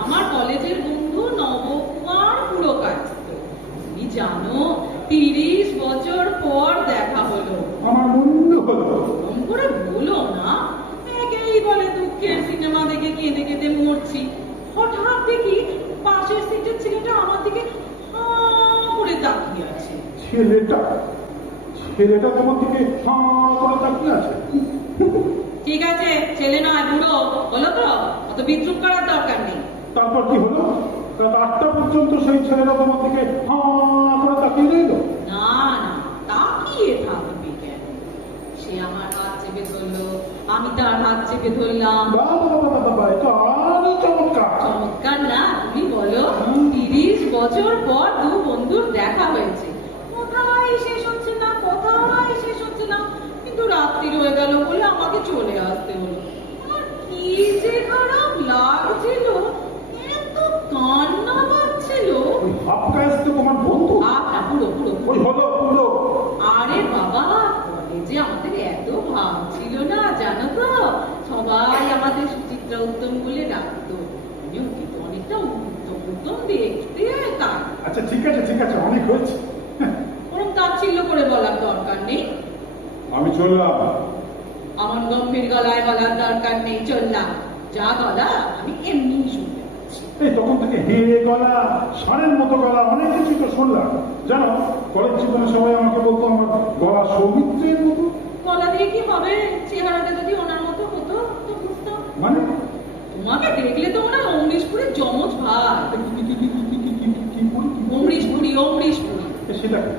আমার কলেজের বন্ধু নবকুমার পুরকায়স্থ। তুমি জানো 30 বছর পর দেখা হলো। আমার বন্ধু হলো। এরকম করে বলো না, একেই বলে দুঃখের সিনেমা দেখে কেঁদে কেঁদে মরছি। হঠাৎ দেখি পাশের সিটের ছেলেটা আমার দিকে হাঁ করে তাকিয়ে আছে। ছেলেটা ছেলেটা তোমার দিকে হাঁ করে তাকিয়ে আছে। ঠিক আছে, ছেলে নয় বুড়ো, বলো তো, অত বিদ্রুপ করার দরকার নেই। তারপর কি হলো? রাত 8টা পর্যন্ত সেই ছেলেটা তোমার দিকে হাঁ করে তাকিয়ে রইল। না না, তাকিয়ে থাকবে কেন? সে আমার হাত চেপে ধরলো, আমি তার হাত চেপে ধরলাম। বাবা, এটা আরো চমৎকার। চমৎকার না, তুমি বলো? 30 বছর পর দু বন্ধুর দেখা হয়েছে, কোথায় শেষ হচ্ছে না, কোথায় শেষ হচ্ছে না, কিন্তু রাত্রি হয়ে গেল বলে আমাকে চলে আসতে হলো। আর কি যে খারাপ লাগছিল, এত কান্না পাচ্ছিল। ওই হাফ কায়েস্ত তোমার বন্ধু? পুরো পুরো ওই হলো পুরো। আরে বাবা, কলেজে আমাদের এত ভাব ছিল না, জানো তো? সবাই আমাদের সুচিত্রা উত্তম বলে ডাকতো। উনি তো অনেকটা উত্তম দেখতে তাই। আচ্ছা ঠিক আছে অনেক হয়েছে। ওরকম তাচ্ছিল্য করে বলার দরকার নেই, আমি চললাম। আমার গম্ভীর গলায় বলার দরকার নেই, চললাম। যা গলা আমি এমনি শুনতে পাচ্ছি। এই তখন থেকে হে গলা, ষাঁড়ের মতো গলা, অনেক কিছু তো শুনলাম। জানো, কলেজ জীবনে সবাই আমাকে বলতো আমার গলা সৌমিত্রের মতো। গলা দিয়ে কি হবে? চেহারাটা যদি ওনার মতো হতো তো বুঝতাম। মানে তোমাকে দেখলে তো ওনার অমৃশপুরের যমজ ভাই। অমৃশপুরি অমৃশপুরি। সেটা কি?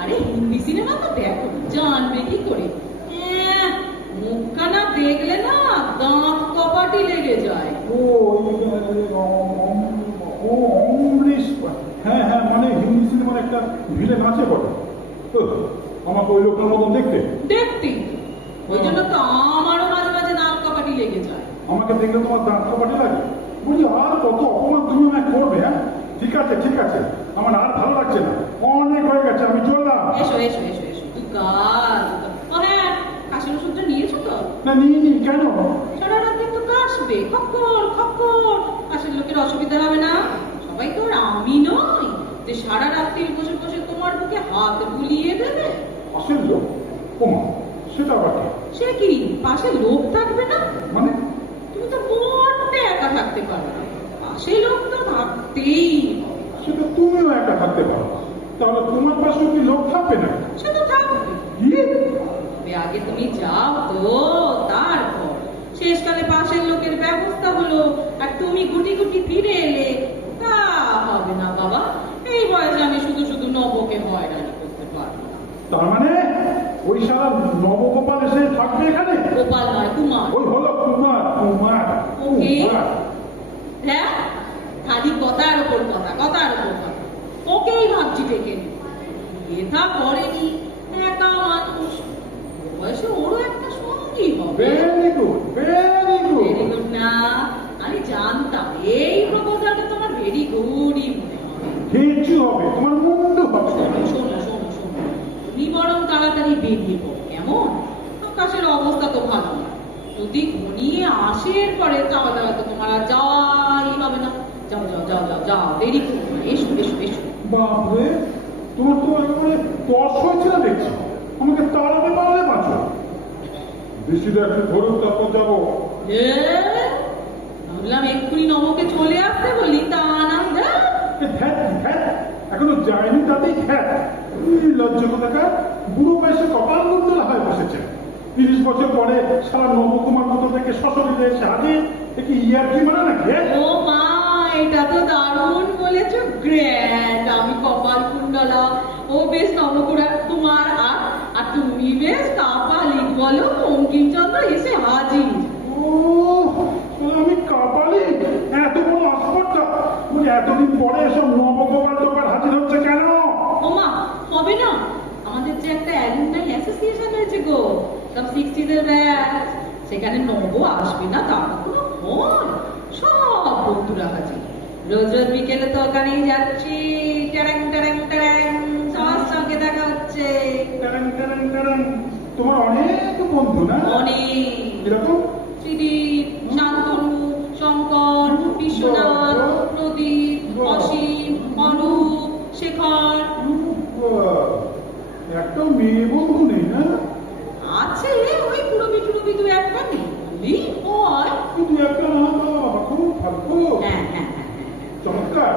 আরে হিন্দি সিনেমা তো দেখো, জানবে কি করে? মুখখানা দেখলে না দাঁত কপাটি লেগে যায়। ও অমৃশ। হ্যাঁ মানে হিন্দি সিনেমার একটা ভিলেন আছে বলে। আমাকে ওই লোকটার মতন দেখতে। দেখতেই তো। ওই জন্য তো আমারও মাঝে মাঝে নাক কপাটি লেগে যায়। আমাকে দেখলে তোমার দাঁত কপাটি লাগে? বুঝলি আর কত অপমান তুমি আমায় করবে? হ্যাঁ ঠিক আছে, আমার আর ভালো লাগছে না, অনেক হয়ে গেছে, আমি চললাম। এসো এসো এসো এসো, তুই কাজ। ও হ্যাঁ, কাশির ওষুধটা নিয়েছো তো? না নিইনি। কেন? সারা রাত কিন্তু কাশবে, খক্কর খক্কর। পাশের লোকের অসুবিধা হবে না? সবাই তো আর আমি নই যে সারা রাত্রি বসে বসে তোমার বুকে হাত বুলিয়ে দেবে। আসল লোক? ওমা, সেটা আবার কি? সে কি, পাশে লোক থাকবে না? মানে তুমি তো বড্ড একা থাকতে পারো না, পাশে লোক তো থাকতেই হবে। সেটা তুমিও একা থাকতে পারো, তাহলে তোমার পাশেও কি লোক থাকবে না? সে তো থাকবে, কি? তবে আগে তুমি যাও তো, তারপর শেষকালে পাশের লোকের ব্যবস্থা হলো আর তুমি গুটি গুটি ফিরে এলে। তা হবে না বাবা, এই বয়সে আমি শুধু শুধু নবকে হয়রানি করতে পারবো না। তার মানে ওই সারা নবগোপাল এসে থাকবে এখানে? গোপাল নয়, কুমার। ওই হলো কুমার। ওকে। হ্যাঁ, খালি কথার ওপর কথা, কথার ওপর কথা। ওকেই ভাবছি ডেকে নি, এটা করেনি, একা মানুষ, বয়সে ওরও একটা সঙ্গী হবে। Very good. ভেরি গুড না, আমি জানতাম এই প্রপোজালটা তোমার ভেরি গুডই মনে হবে। কিছু হবে, তোমার মুন্ডু হবে। শোনো, তুমি বরং তাড়াতাড়ি বেরিয়ে পড়ো, কেমন? আকাশের অবস্থা তো ভালো না, যদি ঘনিয়ে আসে এরপরে তাহলে হয়তো তোমার আর যাওয়াই হবে না। যাও, দেরি করো না, এসো। বাপরে, তোমার তো একেবারে দশ হয়েছে না দেখছি, আমাকে তাড়াতে পারলে বাঁচো। বৃষ্টিটা একটু ধরুক, তারপর যাবো। ভাবলাম এক্ষুনি নবকে চলে আসতে বলি, তা না। এখনো যায়নি তাতেই খ্যাত। লজ্জা কোথাকার, বুড়ো বয়সে কপাল কুণ্ডলা হয়ে বসেছে। 30 বছর পরে সারা নবকুমার মতো থেকে শ্বশুরিতে এসে আগে কি ইয়ার কি মানে না? ও মা, এটা তো দারুণ বলেছো, গ্র্যান্ড। আমি কপাল কুণ্ডলা, ও বেশ নবকুড়া তোমার, আর তুমি বেশ কাপালিক। বলো, বঙ্কিমচন্দ্র এসে হাজির। ও, আমি কাপালি? এত বড় আসপটটা, মানে এতদিন পরে এসব নবগোপাল টোপাল হাজির হচ্ছে কেন? ও মা, হবে না? আমাদের যে একটা অ্যালুমনাই অ্যাসোসিয়েশন হয়েছে গো, সব 60s এর ব্যাচ, সেখানে নব আসবে না তার কোনো ফোন, সব বন্ধুরা হাজির। রোজ বিকেলে তো ওখানেই যাচ্ছি, ট্যারাং সবার সঙ্গে দেখা হচ্ছে। টারাং। তোমার অনেক বন্ধু না? অনেক এরকম ত্রিদীপ, শান্তনু, শঙ্কর, বিশ্বনাথ, প্রদীপ, অসীম, অনুপ, শেখর। একটা মেয়ে বন্ধু নেই না? আছে ওই পুরবি টুরবি দু একটা নেই বললেই হয়। কিন্তু একটা না, বাবা খুব ভালো। হ্যাঁ হ্যাঁ হ্যাঁ চমৎকার।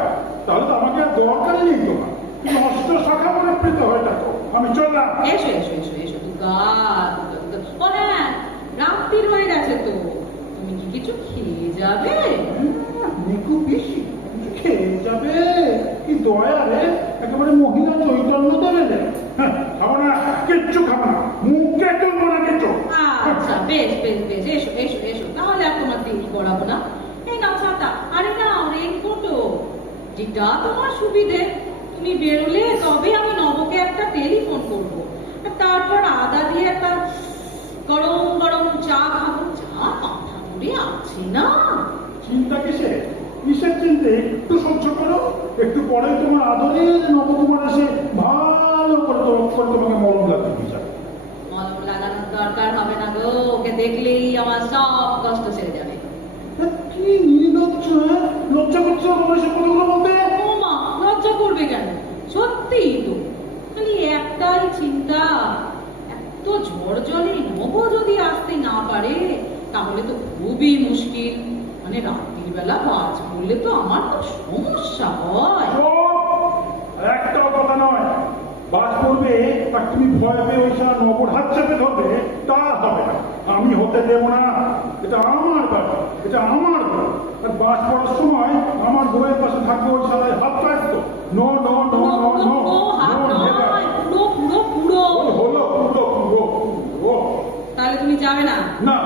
তাহলে তো আমাকে আর দরকারই নেই তোমার। তুমি অস্ত্র শাখা মনে প্রীত হয়ে থাকো। আমি চললাম। এসো এসো এসো এসো দুর্গা দুর্গা দুর্গা। ও হ্যাঁ, রাত্রির হয়ে গেছে তো, তুমি কি কিছু খেয়ে যাবে? নিকু বেশি কিছু খেয়ে যাবে? কি দয়া রে, একেবারে মহিলা চৈতন্য দেবে রে। হ্যাঁ, খাবো না, কিচ্ছু খাবো না, মুখে তুলবো না কিচ্ছু। আচ্ছা বেশ বেশ বেশ, এসো এসো এসো, তাহলে আর তোমার দেরি করাবো না। এই নাও ছাতা, আরে নাও রেইনকোটও, যেটা তোমার সুবিধে। তুমি বেরোলে তবে আমি নবকে একটা টেলিফোন করবো, আর তারপর আদা দিয়ে একটা গরম গরম চা খাবো। চা মাথা ঘুরে আছে না। চিন্তা কিসের? কিসের চিন্তা? একটু সহ্য করো, একটু পরে তোমার আদরের নবকুমার এসে ভালো করে তোমাকে মরম লাগবে বিচার। মলম লাগানোর দরকার হবে না গো, ওকে দেখলেই আমার সব কষ্ট ছেড়ে যাবে। কি নির্লজ্জ, হ্যাঁ? লজ্জা করছো তোমার সে কথাগুলো বলতে? ও মা, লজ্জা করবে কেন? সত্যিই তো, খালি একটাই চিন্তা, এত ঝড় জলে নব যদি আসতে না পারে তাহলে তো খুবই মুশকিল। মানে রাত্রির বেলা বাজ পড়লে তো আমার খুব সমস্যা হয়। আর একটাও কথা নয়, বাজ পড়বে আর তুমি ভয় পেয়ে ওই সারা নবর হাত চেপে ধরবে, তা হবে না। আমি হতে দেবো না। এটা আমার ব্যাপার, এটা আমার ঘর। আর বাজ পড়ার সময় আমার বউয়ের পাশে থাকবে ওই সারায় হাত রাখতো। No no no no no পুরো হাত নয়, পুরো পুরো পুরো। হলো পুরো পুরো পুরো। তাহলে তুমি যাবে না? না,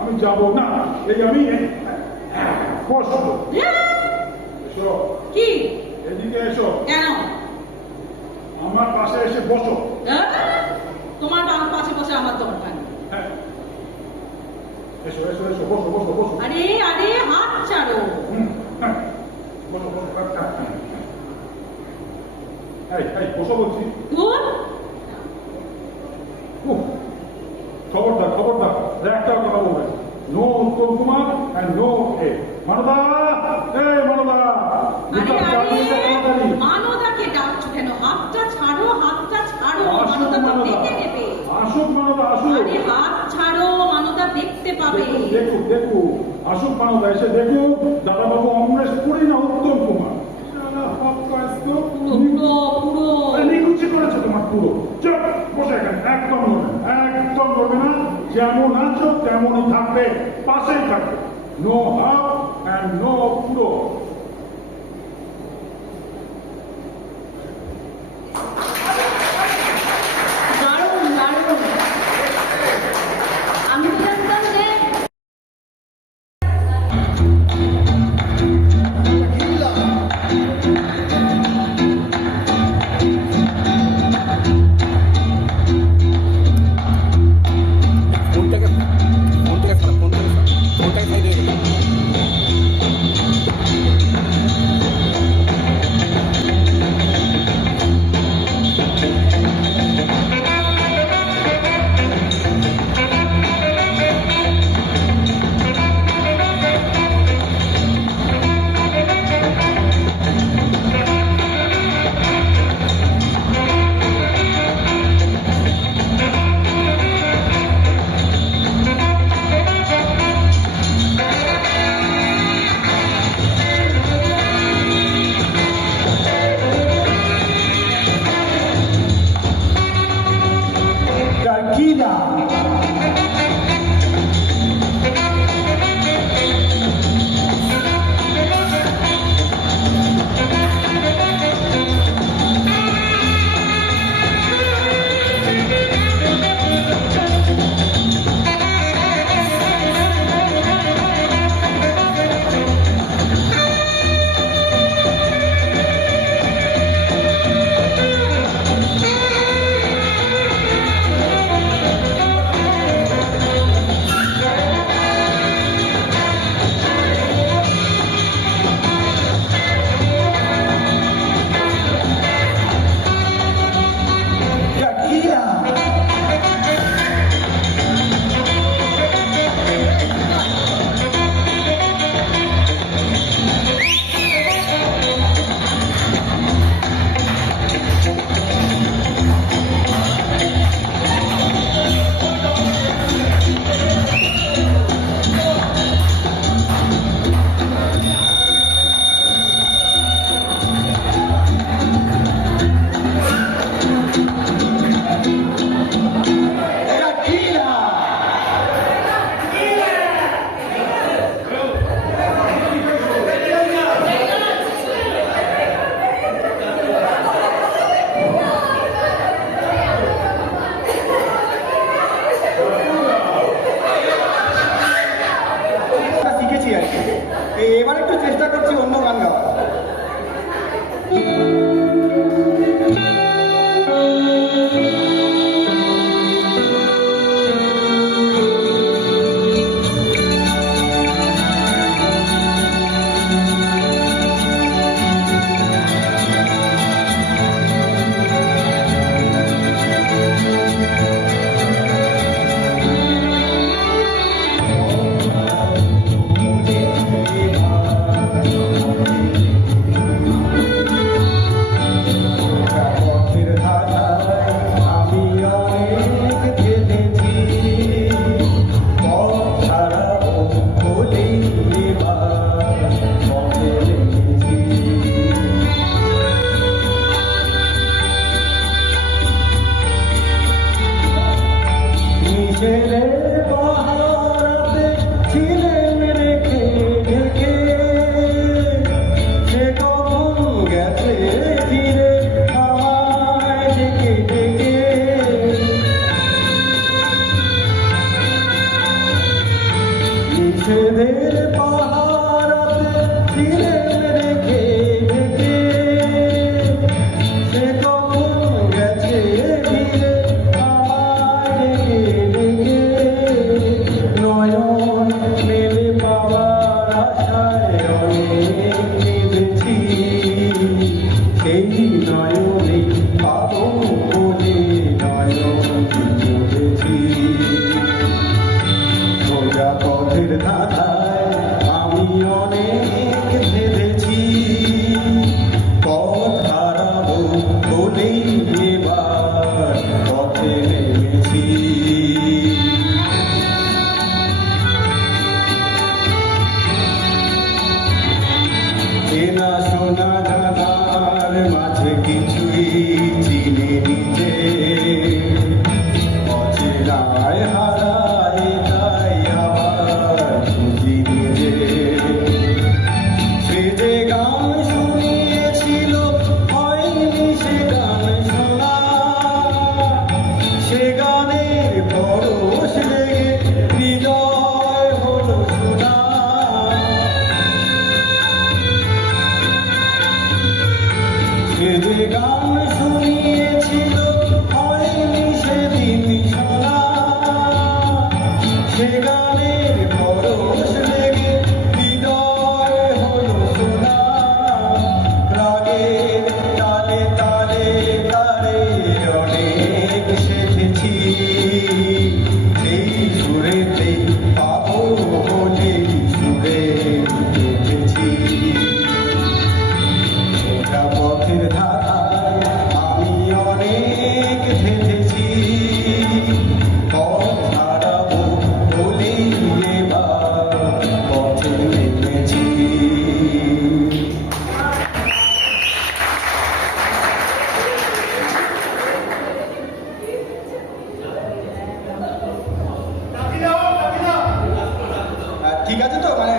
আমি যাব না। এই আমি বসবো। এসো, কি? এদিকে এসো, কেন? আমার পাশে এসে বসো। তোমার পাশে বসে আমার দরকার নেই। হ্যাঁ, এসো এসো এসো, বসো বসো বসো। আরে আরে, হাত ছাড়ো। হ্যাঁ, বসো বসো। এই বসো বলছি। দূর। উফ, খবরদার খবরদার, একটাও কথা বলবে। No Uttam Kumar and no এ। মানদা, এই মানদা, আরে আরে, তাড়াতাড়ি মানদাকে ডাকছো কেন? হাতটা ছাড়ো, হাতটা ছাড়ো, আসুক মানদা তো মানদা, দেখে নেবে। আসুক মানদা, আসুক। আরে হাত ছাড়ো, মানদা দেখতে পাবে। দেখুক দেখুক, আসুক মানদা, এসে দেখুক দাদাবাবু অমরেশ পুরী না উত্তম কুমার। পুরো পুরো পুরো। নিকুচি করেছে তোমার পুরো। চুপ, বসে এখানে, একদম নড়বে না, একদম নড়বে না। যেমন আছো তেমনই থাকবে, পাশেই থাকবে। নো হাফ অ্যান্ড নো পুরো। দারুণ দারুণ। আমি তো জানতাম যে ফোনটাকে ফোনটাকে সাইডে রেখে নয়নে পাবো বলে নয়ন জুড়েছি সোজা পথের ধাঁধায় আমি অনেক ভেবেছি পথ হারাবো বলেই এবার পথে নেমেছি চেনা শোনা জানার মাঝে কিছুই চিনে নিতে অচেনায় হারাই তাই আবার খুঁজি নিজে সে যে গান শুনিয়েছিল হয়নি সে গান শোনা সে গানের পরশ লেগে হৃদয় হলো শোনা সে যে গান শুনিয়েছিল হয়নি সেদিন শোনা সে গানের পরশ লেগে হৃদয় হলো শোনা রাগের তালে তালে তালে অনেক সেধেছি সেই সুরেতে পাবো বলে সুরে উঠেছি সোজা পথের ধারায় আমি অনেক ভেবেছি পথ হারাবো বলেই এবার পথে নেমেছি ঠিক আছে তো মানে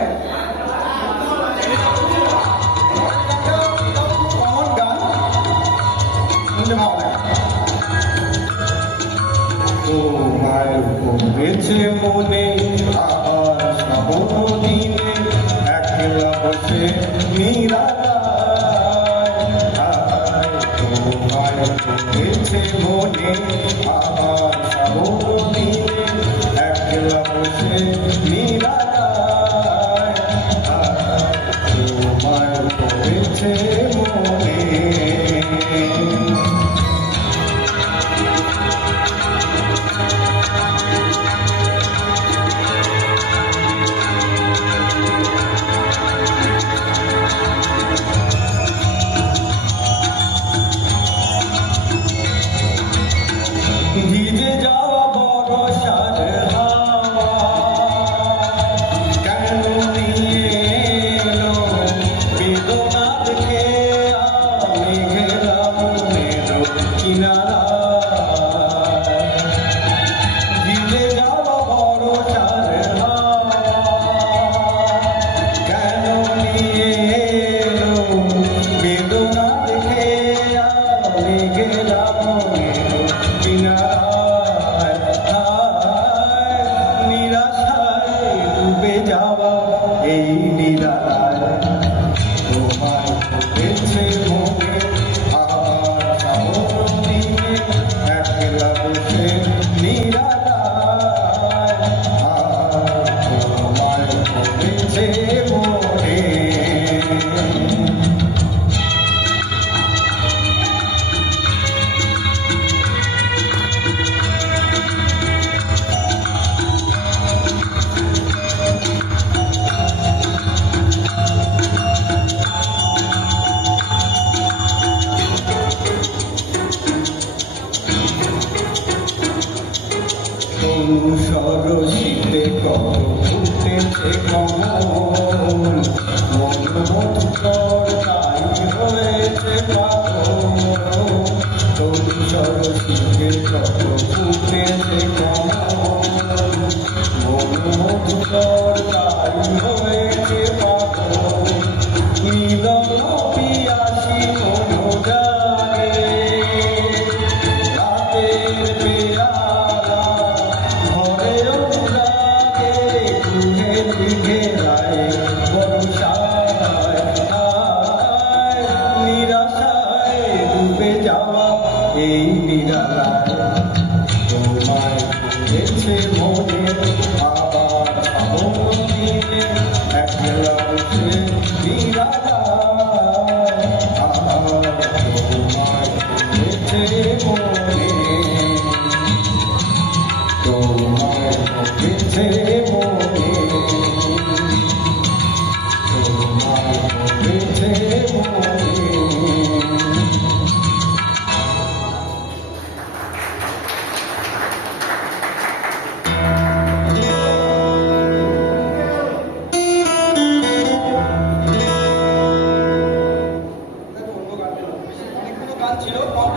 কমন গান শুনতে ভালো লাগে তোমার পড়েছে মনে আবার শ্রাবণ দিনে একলা বসে নিরালায় তোমার পড়েছে মনে আবার শ্রাবণ দিনে একলা বসে নিরালায় তোমার পড়েছে মনে ভিজে যাওয়া বর্ষার হাওয়া কেন নিয়ে এলো বেদনা দেখে আমি গেলাম মেরো কিনারায় ভিজে যাওয়া বর্ষার হাওয়া কেন নিয়ে এলো বেদনা দেখে আমি গেলাম মেরো কিনারায় নিরাশায় ডুবে যাওয়া এই নিরালায় তোমায় পড়েছে মনে আবার শ্রাবণ দিনে একলা বসে নিরালায় তোমায় পড়েছে মনে সরসিতে কত ফুটেছে কমল মন মধুকর তাই হয়েছে পাগল তরু সরসিতে কত ফুটেছে কমল মন মধুকর তাই হয়েছে পাগল নীলম পিয়াসী মন জাগে রাতের পেয়ালা ঘরে অনুরাগে ঘুরে ফিরে রায় বর্ষায় নিরাশায় ডুবে যাওয়া এই নিরালায় তোমায় পড়েছে মনে আবার শ্রাবণ দিনে একলা বসে নিরালায় তোমায়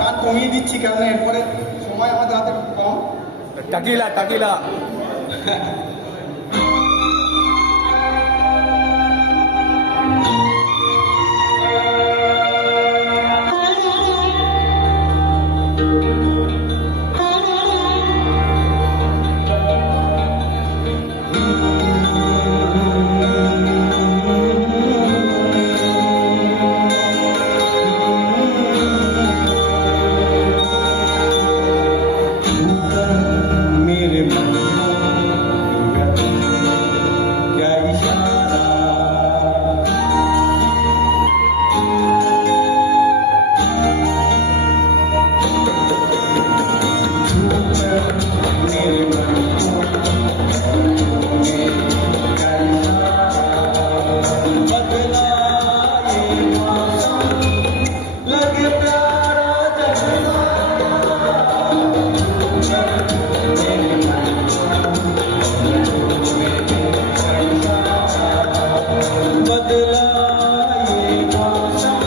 গান কমিয়ে দিচ্ছি, কারণ এরপরে সময় আমাদের হাতে খুব কম। টাকিলা টাকিলা मेरे मन को क्या इशारा, मेरे मन को क्या इशारा, बदला ये मौसम लगे प्यारा जगना, बदला ये मौसम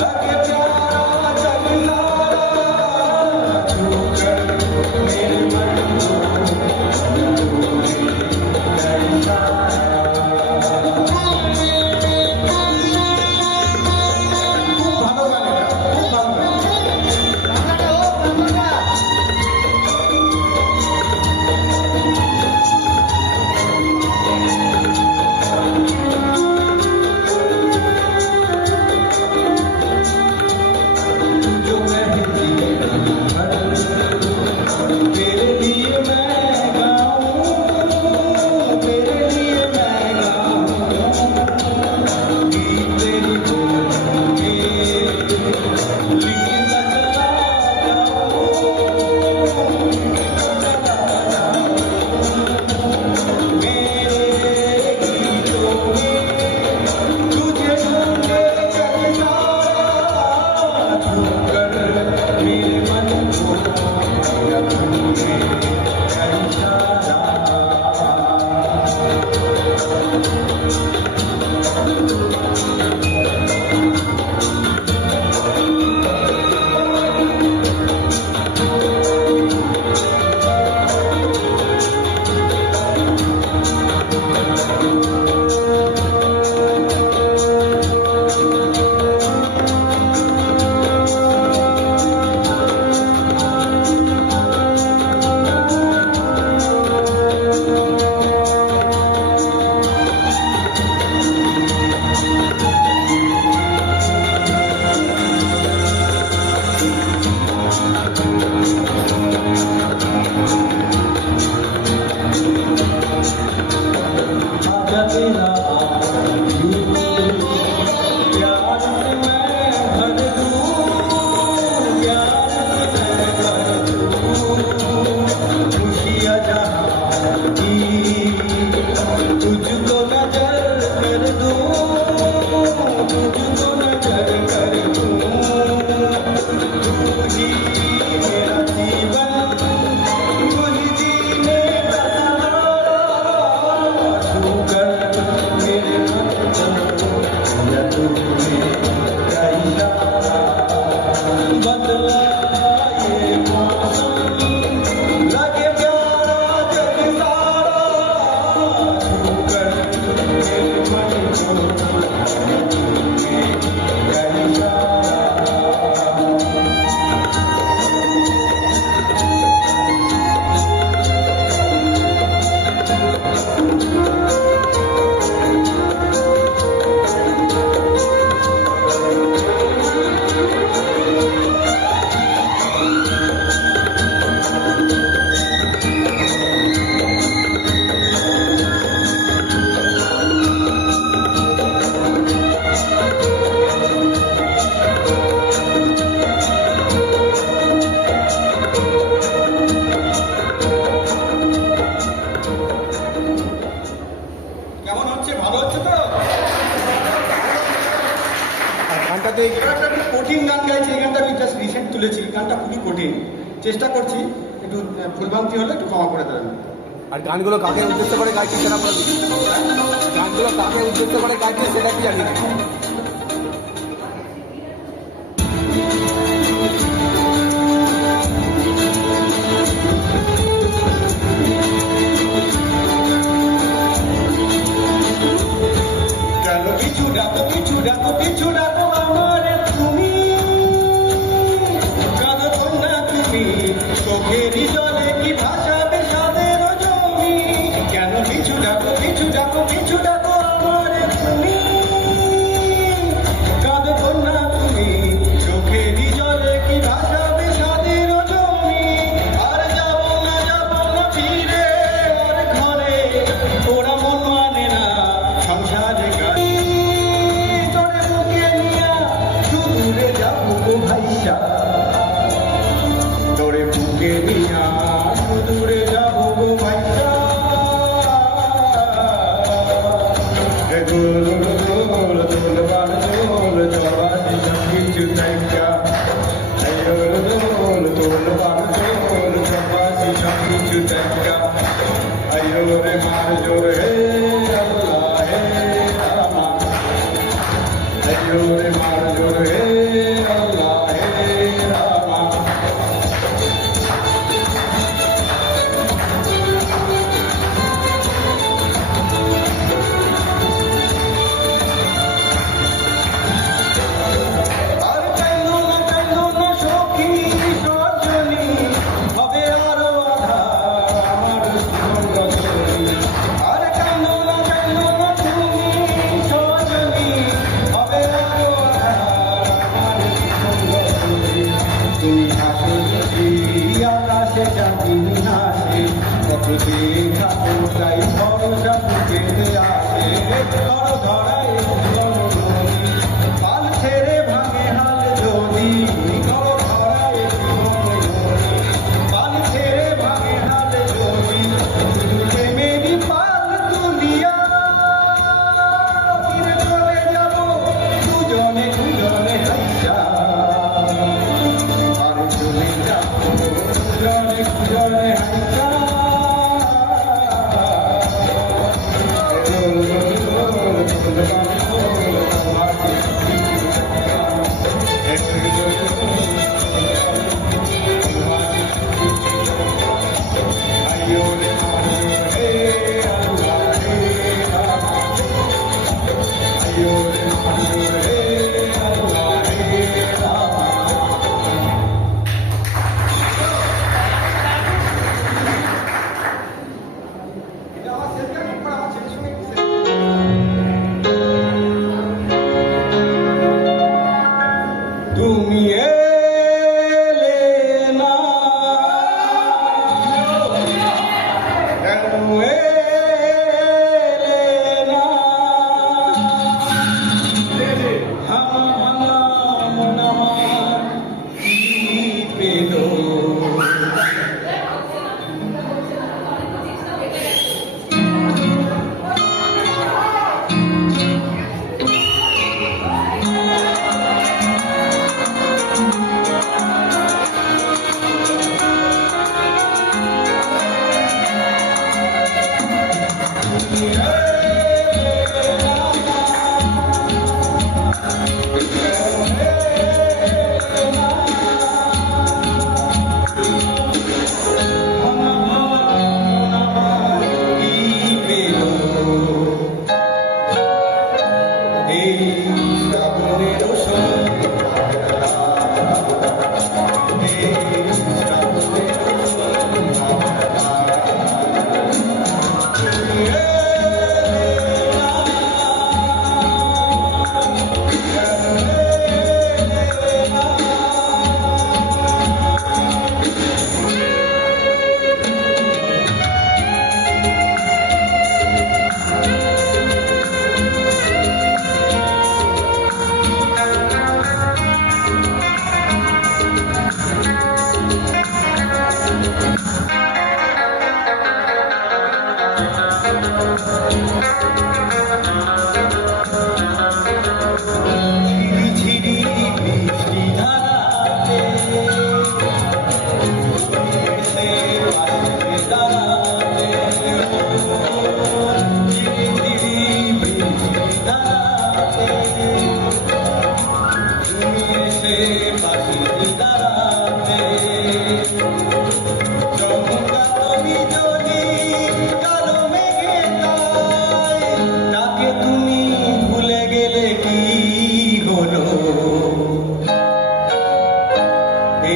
लगे प्यारा जगना, छूकर मेरे मन को খুব ভালো গান এটা, খুব ভালো গান। जो महकी तेरे लिए मैं गाऊं, तेरे लिए मैं गाऊं, गीत तेरी बोल के लिखता चला जाऊं, मेरे गीतों में तुझे ढूंढे चलता, छूकर मेरे मन को क्या ढूंढे क्या इशारा, आजा तेरा प्यार से मैं भर दूं, प्यार से मैं भर दूं, खुशियाँ जहाँ की तुझको नजर कर दूं, तुझको नजर कर दूं, तू ही मेरा जीवन, तू ही जीने का सहारा, छूकर मेरे मन को या तूने क्या इशारा, बदला ये मौसम लगे प्यारा जग सारा, छूकर मेरे मन को या तूने क्या इशारा। কেমন হচ্ছে? ভালো হচ্ছে তো? আর গানটাতে একটা খুব কঠিন গান গাইছি, এই গানটা আমি জাস্ট রিসেন্ট তুলেছি, গানটা খুবই কঠিন, চেষ্টা করছি, একটু ভুলভ্রান্তি হলে একটু ক্ষমা করে দেবেন। আর গানগুলো কাকে উদ্দেশ্য করে গাইছি সেটা বলে দিন। গানগুলো কাকে উদ্দেশ্য করে গাইছি সেটা কি জানি না। চোখেরই জলে কি ভাসাবে সাদের জমি কেন পিছু ডাকো পিছু ডাকো পিছু ডাকো আমার তুমি কাঁদো না তুমি চোখেরই জলে কি ভাসাবে সাদের জমি আর যাবো না ফিরে ওর ঘরে ওরা মন মানে না সংসারে গাড়ি তোরে বুকে নিয়া সুদূরে যাবো গো ভাইসা তোরে বুকে নিয়া সুদূরে যাবো গো ভাইসা গোল গোল দোলবার দোল চবাসি সবকিছু তাইকা গোল দোলবার দোল চবাসি সবকিছু তাইকা আয়ো রে মার জোর হে আল্লাহ হে রামা আয়ো রে মার জোর হে আল্লাহ হে রামা আর কাইলো না সখী সজনী হবে আরো আধার আমার জীবন রজনী আর কাইলো না তুমি সজনী হবে আরো আধার আমার জীবন রজনী তুমি হাসো যদি আকাশে চাঁদি হাসে কত দেখা তাই ভরসা পেতে আসে ধরো ধরায় পাল ছেড়ে ভাঙে হাল যদি ধরো ধরায় পাল ছেড়ে ভাঙে হাল যদি মেরি পাল তুলিয়া ফিরে চলে যাব দুজনে হাইয়া আর চলে যাব দুজনে হাইয়া তুমি এলে না কেন এলে না ভাঙা মন আমার কি পেল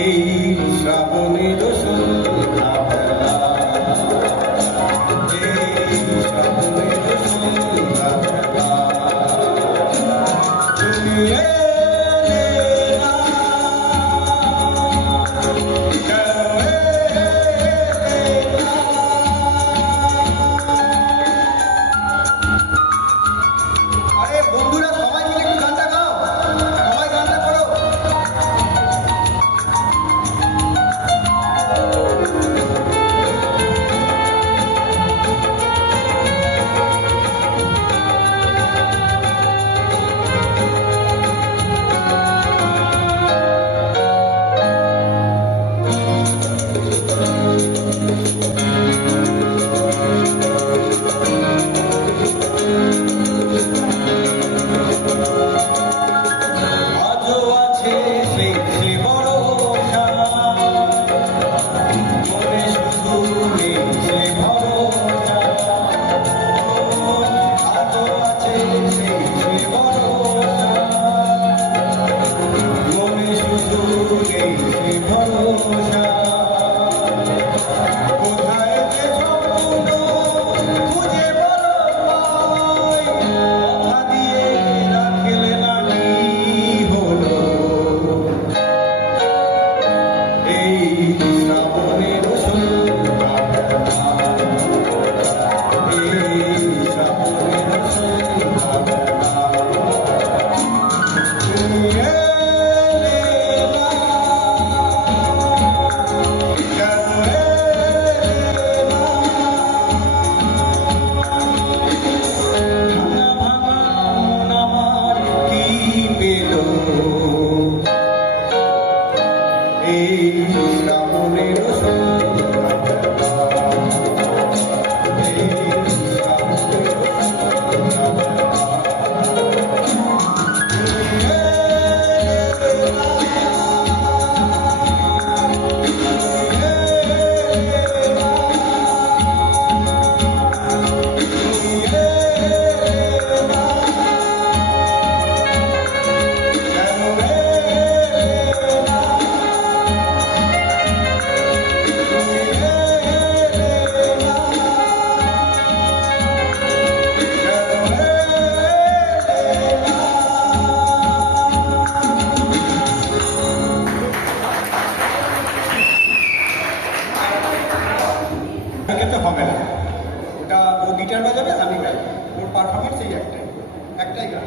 এই শ্রাবণের সন্ধ্যা বেলা, এই শ্রাবণের সন্ধ্যা বেলা, তুমি এলে না, কেন এলে না? আরে বন্ধুরা সবাই মিলে একটু গানটা গাও, সবাই গানটা করো। আজও আছে সেই সে ভরসা, মনে শুধু নেই সে ভরসা। আজও আছে সেই সে ভরসা, মনে শুধু নেই সে ভরসা। কোথায় যে স্বপ্ন খুঁজে পাই, কথা দিয়ে রাখলে না কি হলো? এই শ্রাবণের সন্ধ্যা বেলা, এই শ্রাবণের সন্ধ্যা বেলা, তুমি এলে না, কেন এলে না? ভাঙা ভাঙা মন আমার কি পেল? এই শ্রাবণের সন্ধ্যা বেলা, এই শ্রাবণের সন্ধ্যা বেলা, তুমি এলে না, এলে না, তুমি এলে না, কেন এলে না? তো হবে না, ওটা ও গিটার বাজাবে, আমি গাই, ওর পারফরমেন্স এই একটাই গান।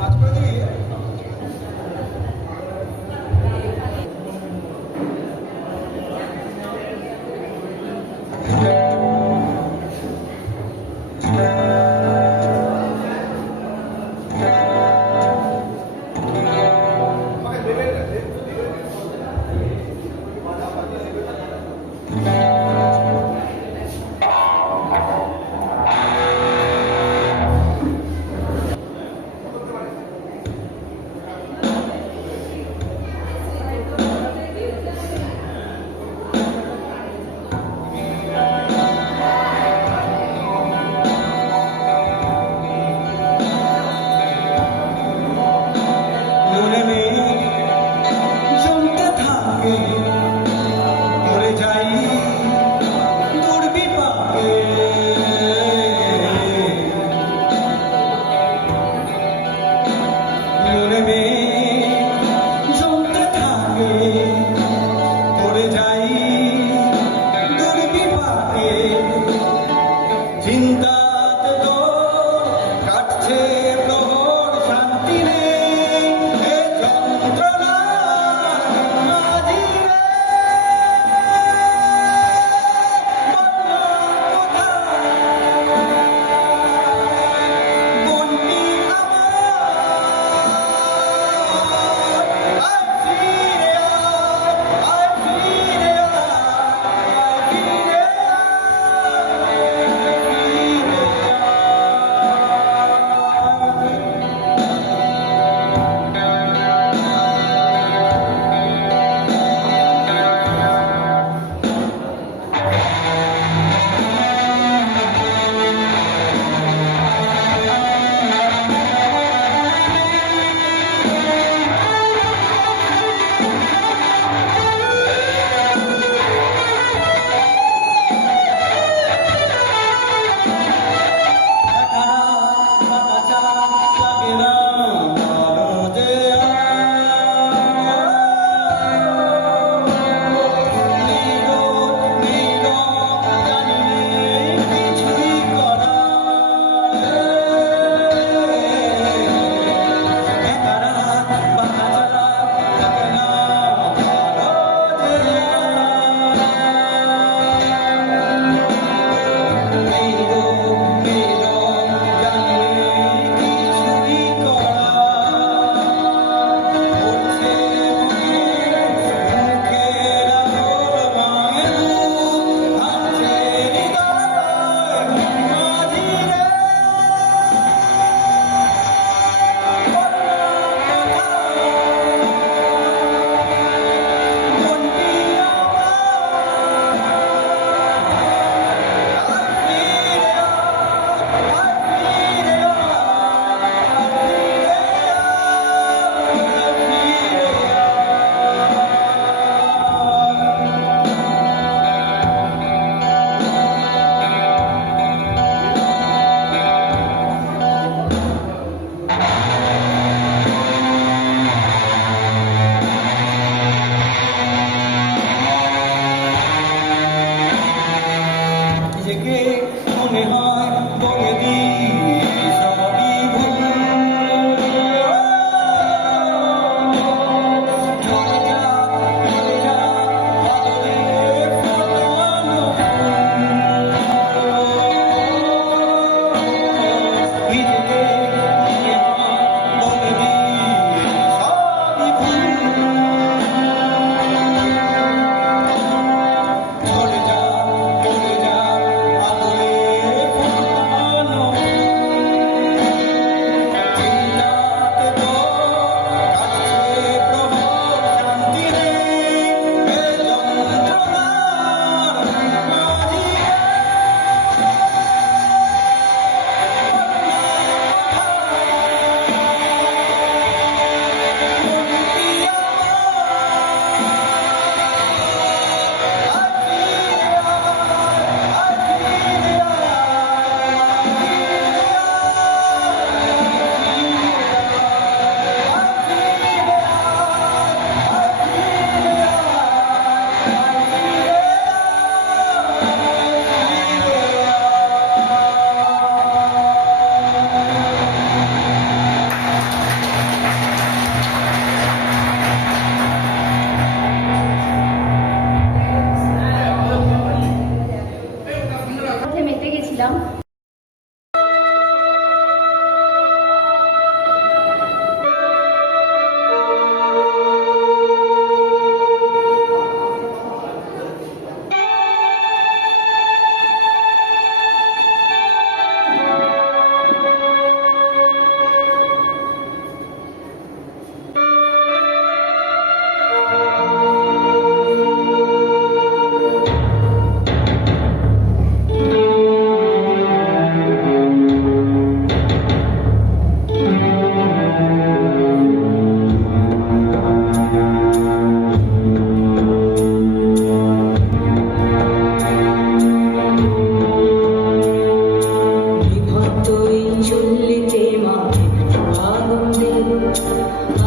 কাজ করে দিবি?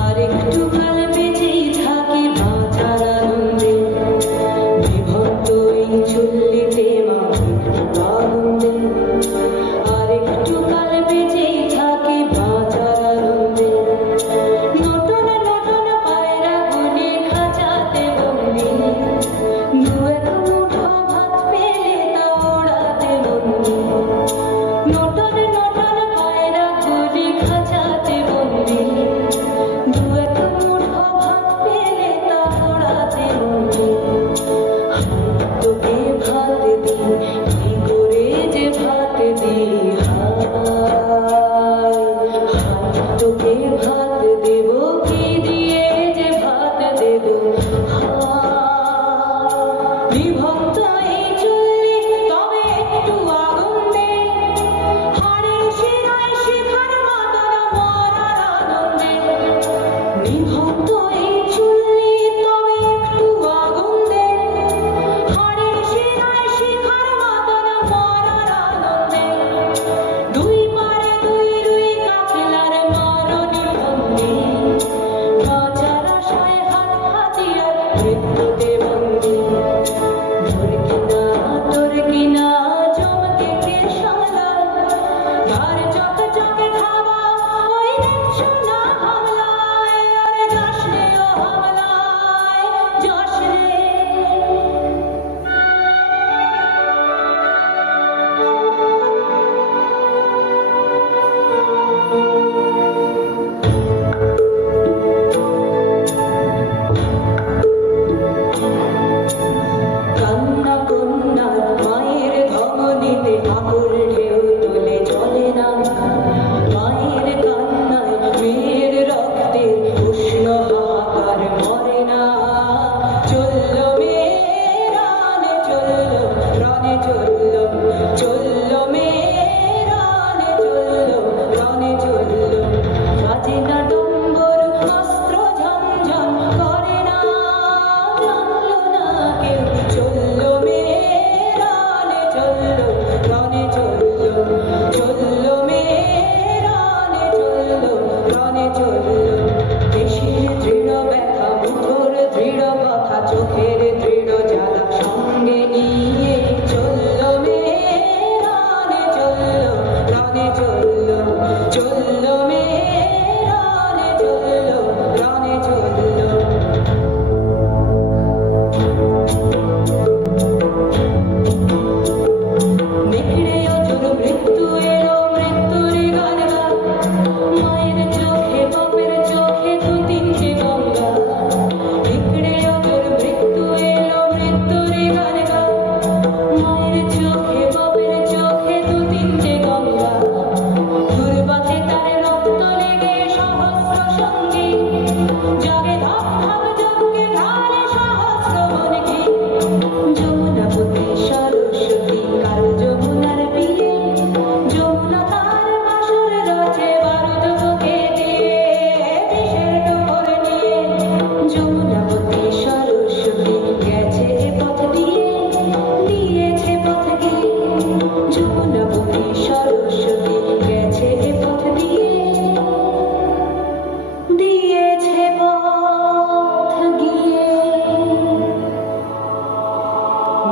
আর একটু কাল বেঁচেই থাকি বাঁচার আনন্দে বিভক্ত এই চুল্লিতে মা একটু আনন্দে আর একটু কাল বেঁচেই থাকি বাঁচার আনন্দে নতুন নতুন পায়রা গুলি খাঁচাতে বন্দি দু এক মুঠো ভাত পেলে তা ওড়াতে বন্দি নতুন নতুন পায়রা গুলি খাঁচাতে বন্দি দু এক মুঠো ভাত পেলে তা ওড়াতে বন্দি তোকে ভাত দি কি করে যে ভাত দি তোকে ভাত দেব কি দিয়ে যে ভাত দেব বিভক্ত এই চুল্লি তবে একটু আগুন দে হাড়ের শিরায় শিখার মাতার মরার আনন্দে বিভক্ত এই চুল্লি তবে একটু আগুন দে হাড়ের শিরায় শিখার মাতার মরার আনন্দে দুই পারে দুই রুই কাতলার মরণী ভঙ্গি বাঁচার আশায় হাত হাতিয়ার মৃত্যুতে বন্দি তোর কিনা জমকে কে সামলা ধার চকে চকে খাওয়া ওই দেখছো না হামলায় আরে যাস রে ও হামলায় যাস রে কান্না কন্যার মায়ের ধমনীতে আকুল ঢেউ তুলে চলে না মায়ের কান্নায় মেয়ের রক্তে উষ্ণ হাহাকার মরে না চলল মেয়ে রানে চলল রানে চলল চলল মেয়ে রানে চলল রানে চলল বাজে না ডম্বর অস্ত্র ঝনঝন করে না জানলো না কেউ চলল মেয়ে রানে চলল রানে চলল চলল মেয়ে রানে চলল রানে চলল দেশের দৃঢ় ব্যথা মুঠোর দৃঢ় কথা চোখের দৃঢ় জ্বালা সঙ্গে নিয়ে চলল মেয়ে রানে চলল রানে চলল চলল মেয়ে রানে চলল রানে চলল নেকড়ে অজর মৃত্যু এলো মৃত্যুর গান গা মায়ের চোখে বাপের চোখে দু তিনটে গঙ্গা নেকড়ে অজর মৃত্যু এলো মৃত্যুর গান গা মায়ের চোখে বাপের চোখে দু তিনটে গঙ্গা দুর্বাতে তার রক্ত লেগে সহস্র সঙ্গী জাগে ধাপ ধাপ যজ্ঞে ঢালে সহস্র বনগী যমুনাপতি সরস্বতী কাল যমুনার বিয়ে যমুনা তার বাসর রচে বারুদ বুকে দিয়ে দেশের ডোর নিয়ে যমুনাপতি সরস্বতী গেছে এ পথ দিয়ে দিয়েছে পথ গিয়ে যমুনাপতি সরস্বতী গেছে এ পথ দিয়ে দিয়েছে পথ গিয়ে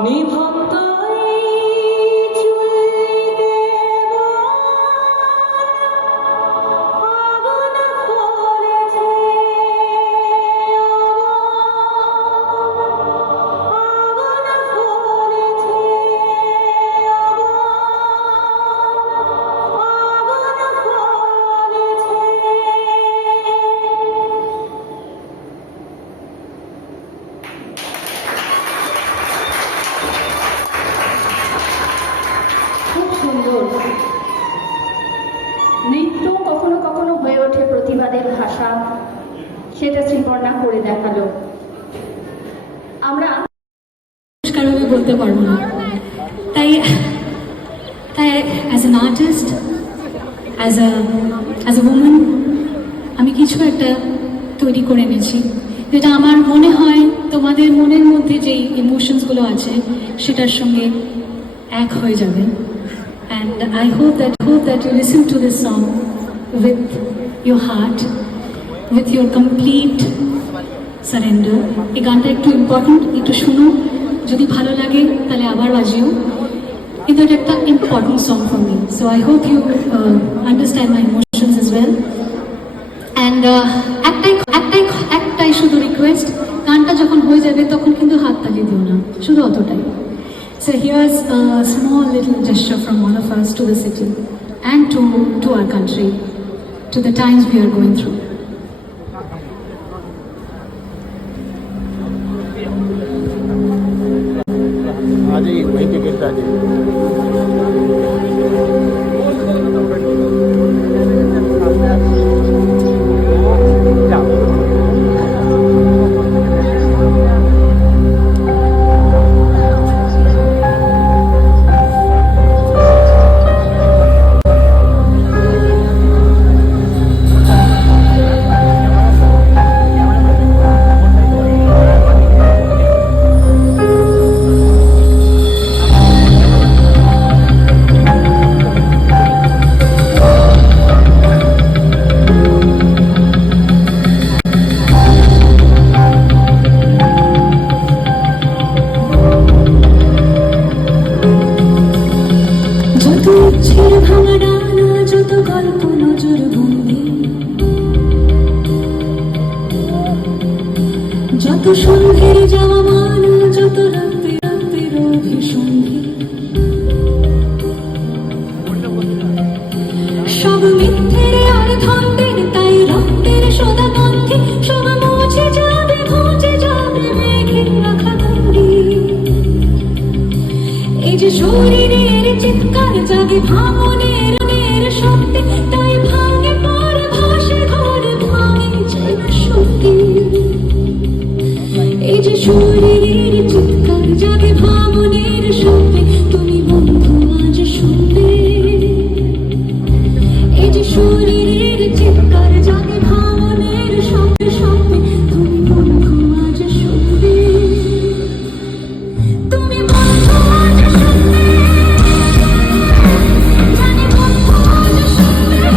নিভক্ত এই চুল্লিতে আগুন ফলেছে আগুন ফলেছে আগুন খুব সুন্দর নৃত্য কখনো কখনো হয়ে ওঠে প্রতিবাদের ভাষা সেটা শ্রীপর্ণা করে দেখালো আমরা পরিষ্কারভাবে বলতে পারবো না তাই তাই as an artist as a women আমি কিছু একটা তৈরি করে এনেছি যেটা আমার মনে হয় তোমাদের মনের মধ্যে যেই ইমোশনসগুলো আছে সেটার সঙ্গে এক হয়ে যাবে and I hope that you listen to this song with your heart with your complete surrender. এই গানটা একটু ইম্পর্টেন্ট, একটু শুনো, যদি ভালো লাগে তাহলে আবার বাজিও, কিন্তু এটা একটা important song for me, so I hope you understand my emotions as well. And একটাই শুধু রিকোয়েস্ট, গানটা যখন হয়ে যাবে তখন কিন্তু হাত তালি দিও না, শুধু অতটাই। So here's a small little gesture from all of us to the city and to our country, to the times we are going through. যত সন্ধ্যের যাওয়া মান, যত রাতে রাতের অভিসন্ধি, সব মিথ্যের আর ধন্দের, তাই রক্তের সদা গন্ধে সব মুছে যাবে, ঘুচে যাবে মেঘে রাখা গন্ডি। এই যে শরীরের চিৎকার জাগে ভাঙনের শক্তি, তাই ভাঙে পড়ে ভাসে ঘরে, ভাঙে যায় শক্তি। এই যে শরীরের চিৎকার জাগে ভাঙনের শব্দে, তুমি বন্ধু আজ শুনবে। এই যে শরীরের চিৎকার জাগে ভাঙনের শব্দে, তুমি বন্ধু আজ শুনবে। তুমি বন্ধু আজ শুনবে, জানি বন্ধু আজ শুনবে।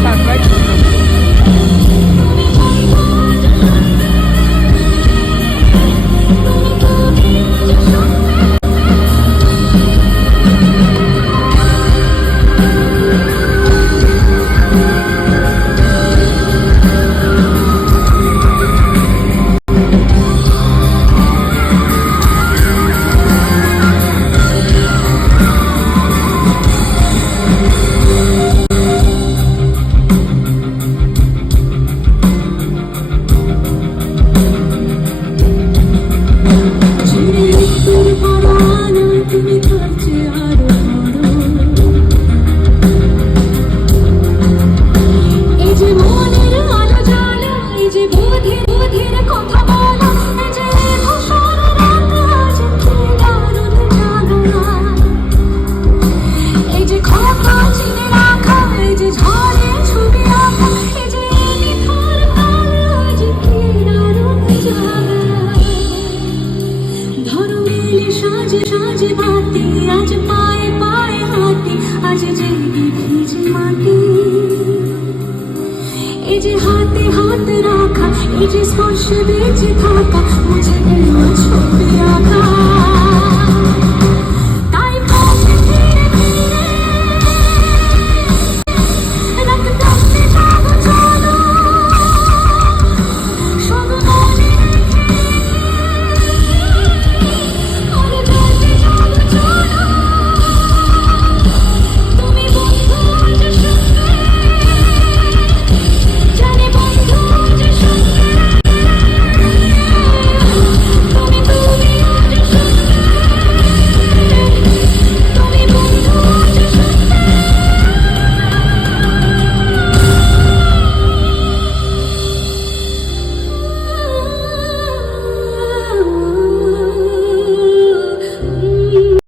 হাতে হাত রাখা, এই যে স্পর্শে বেঁচে থাকা, মুছে গেল ছবি আঁকা।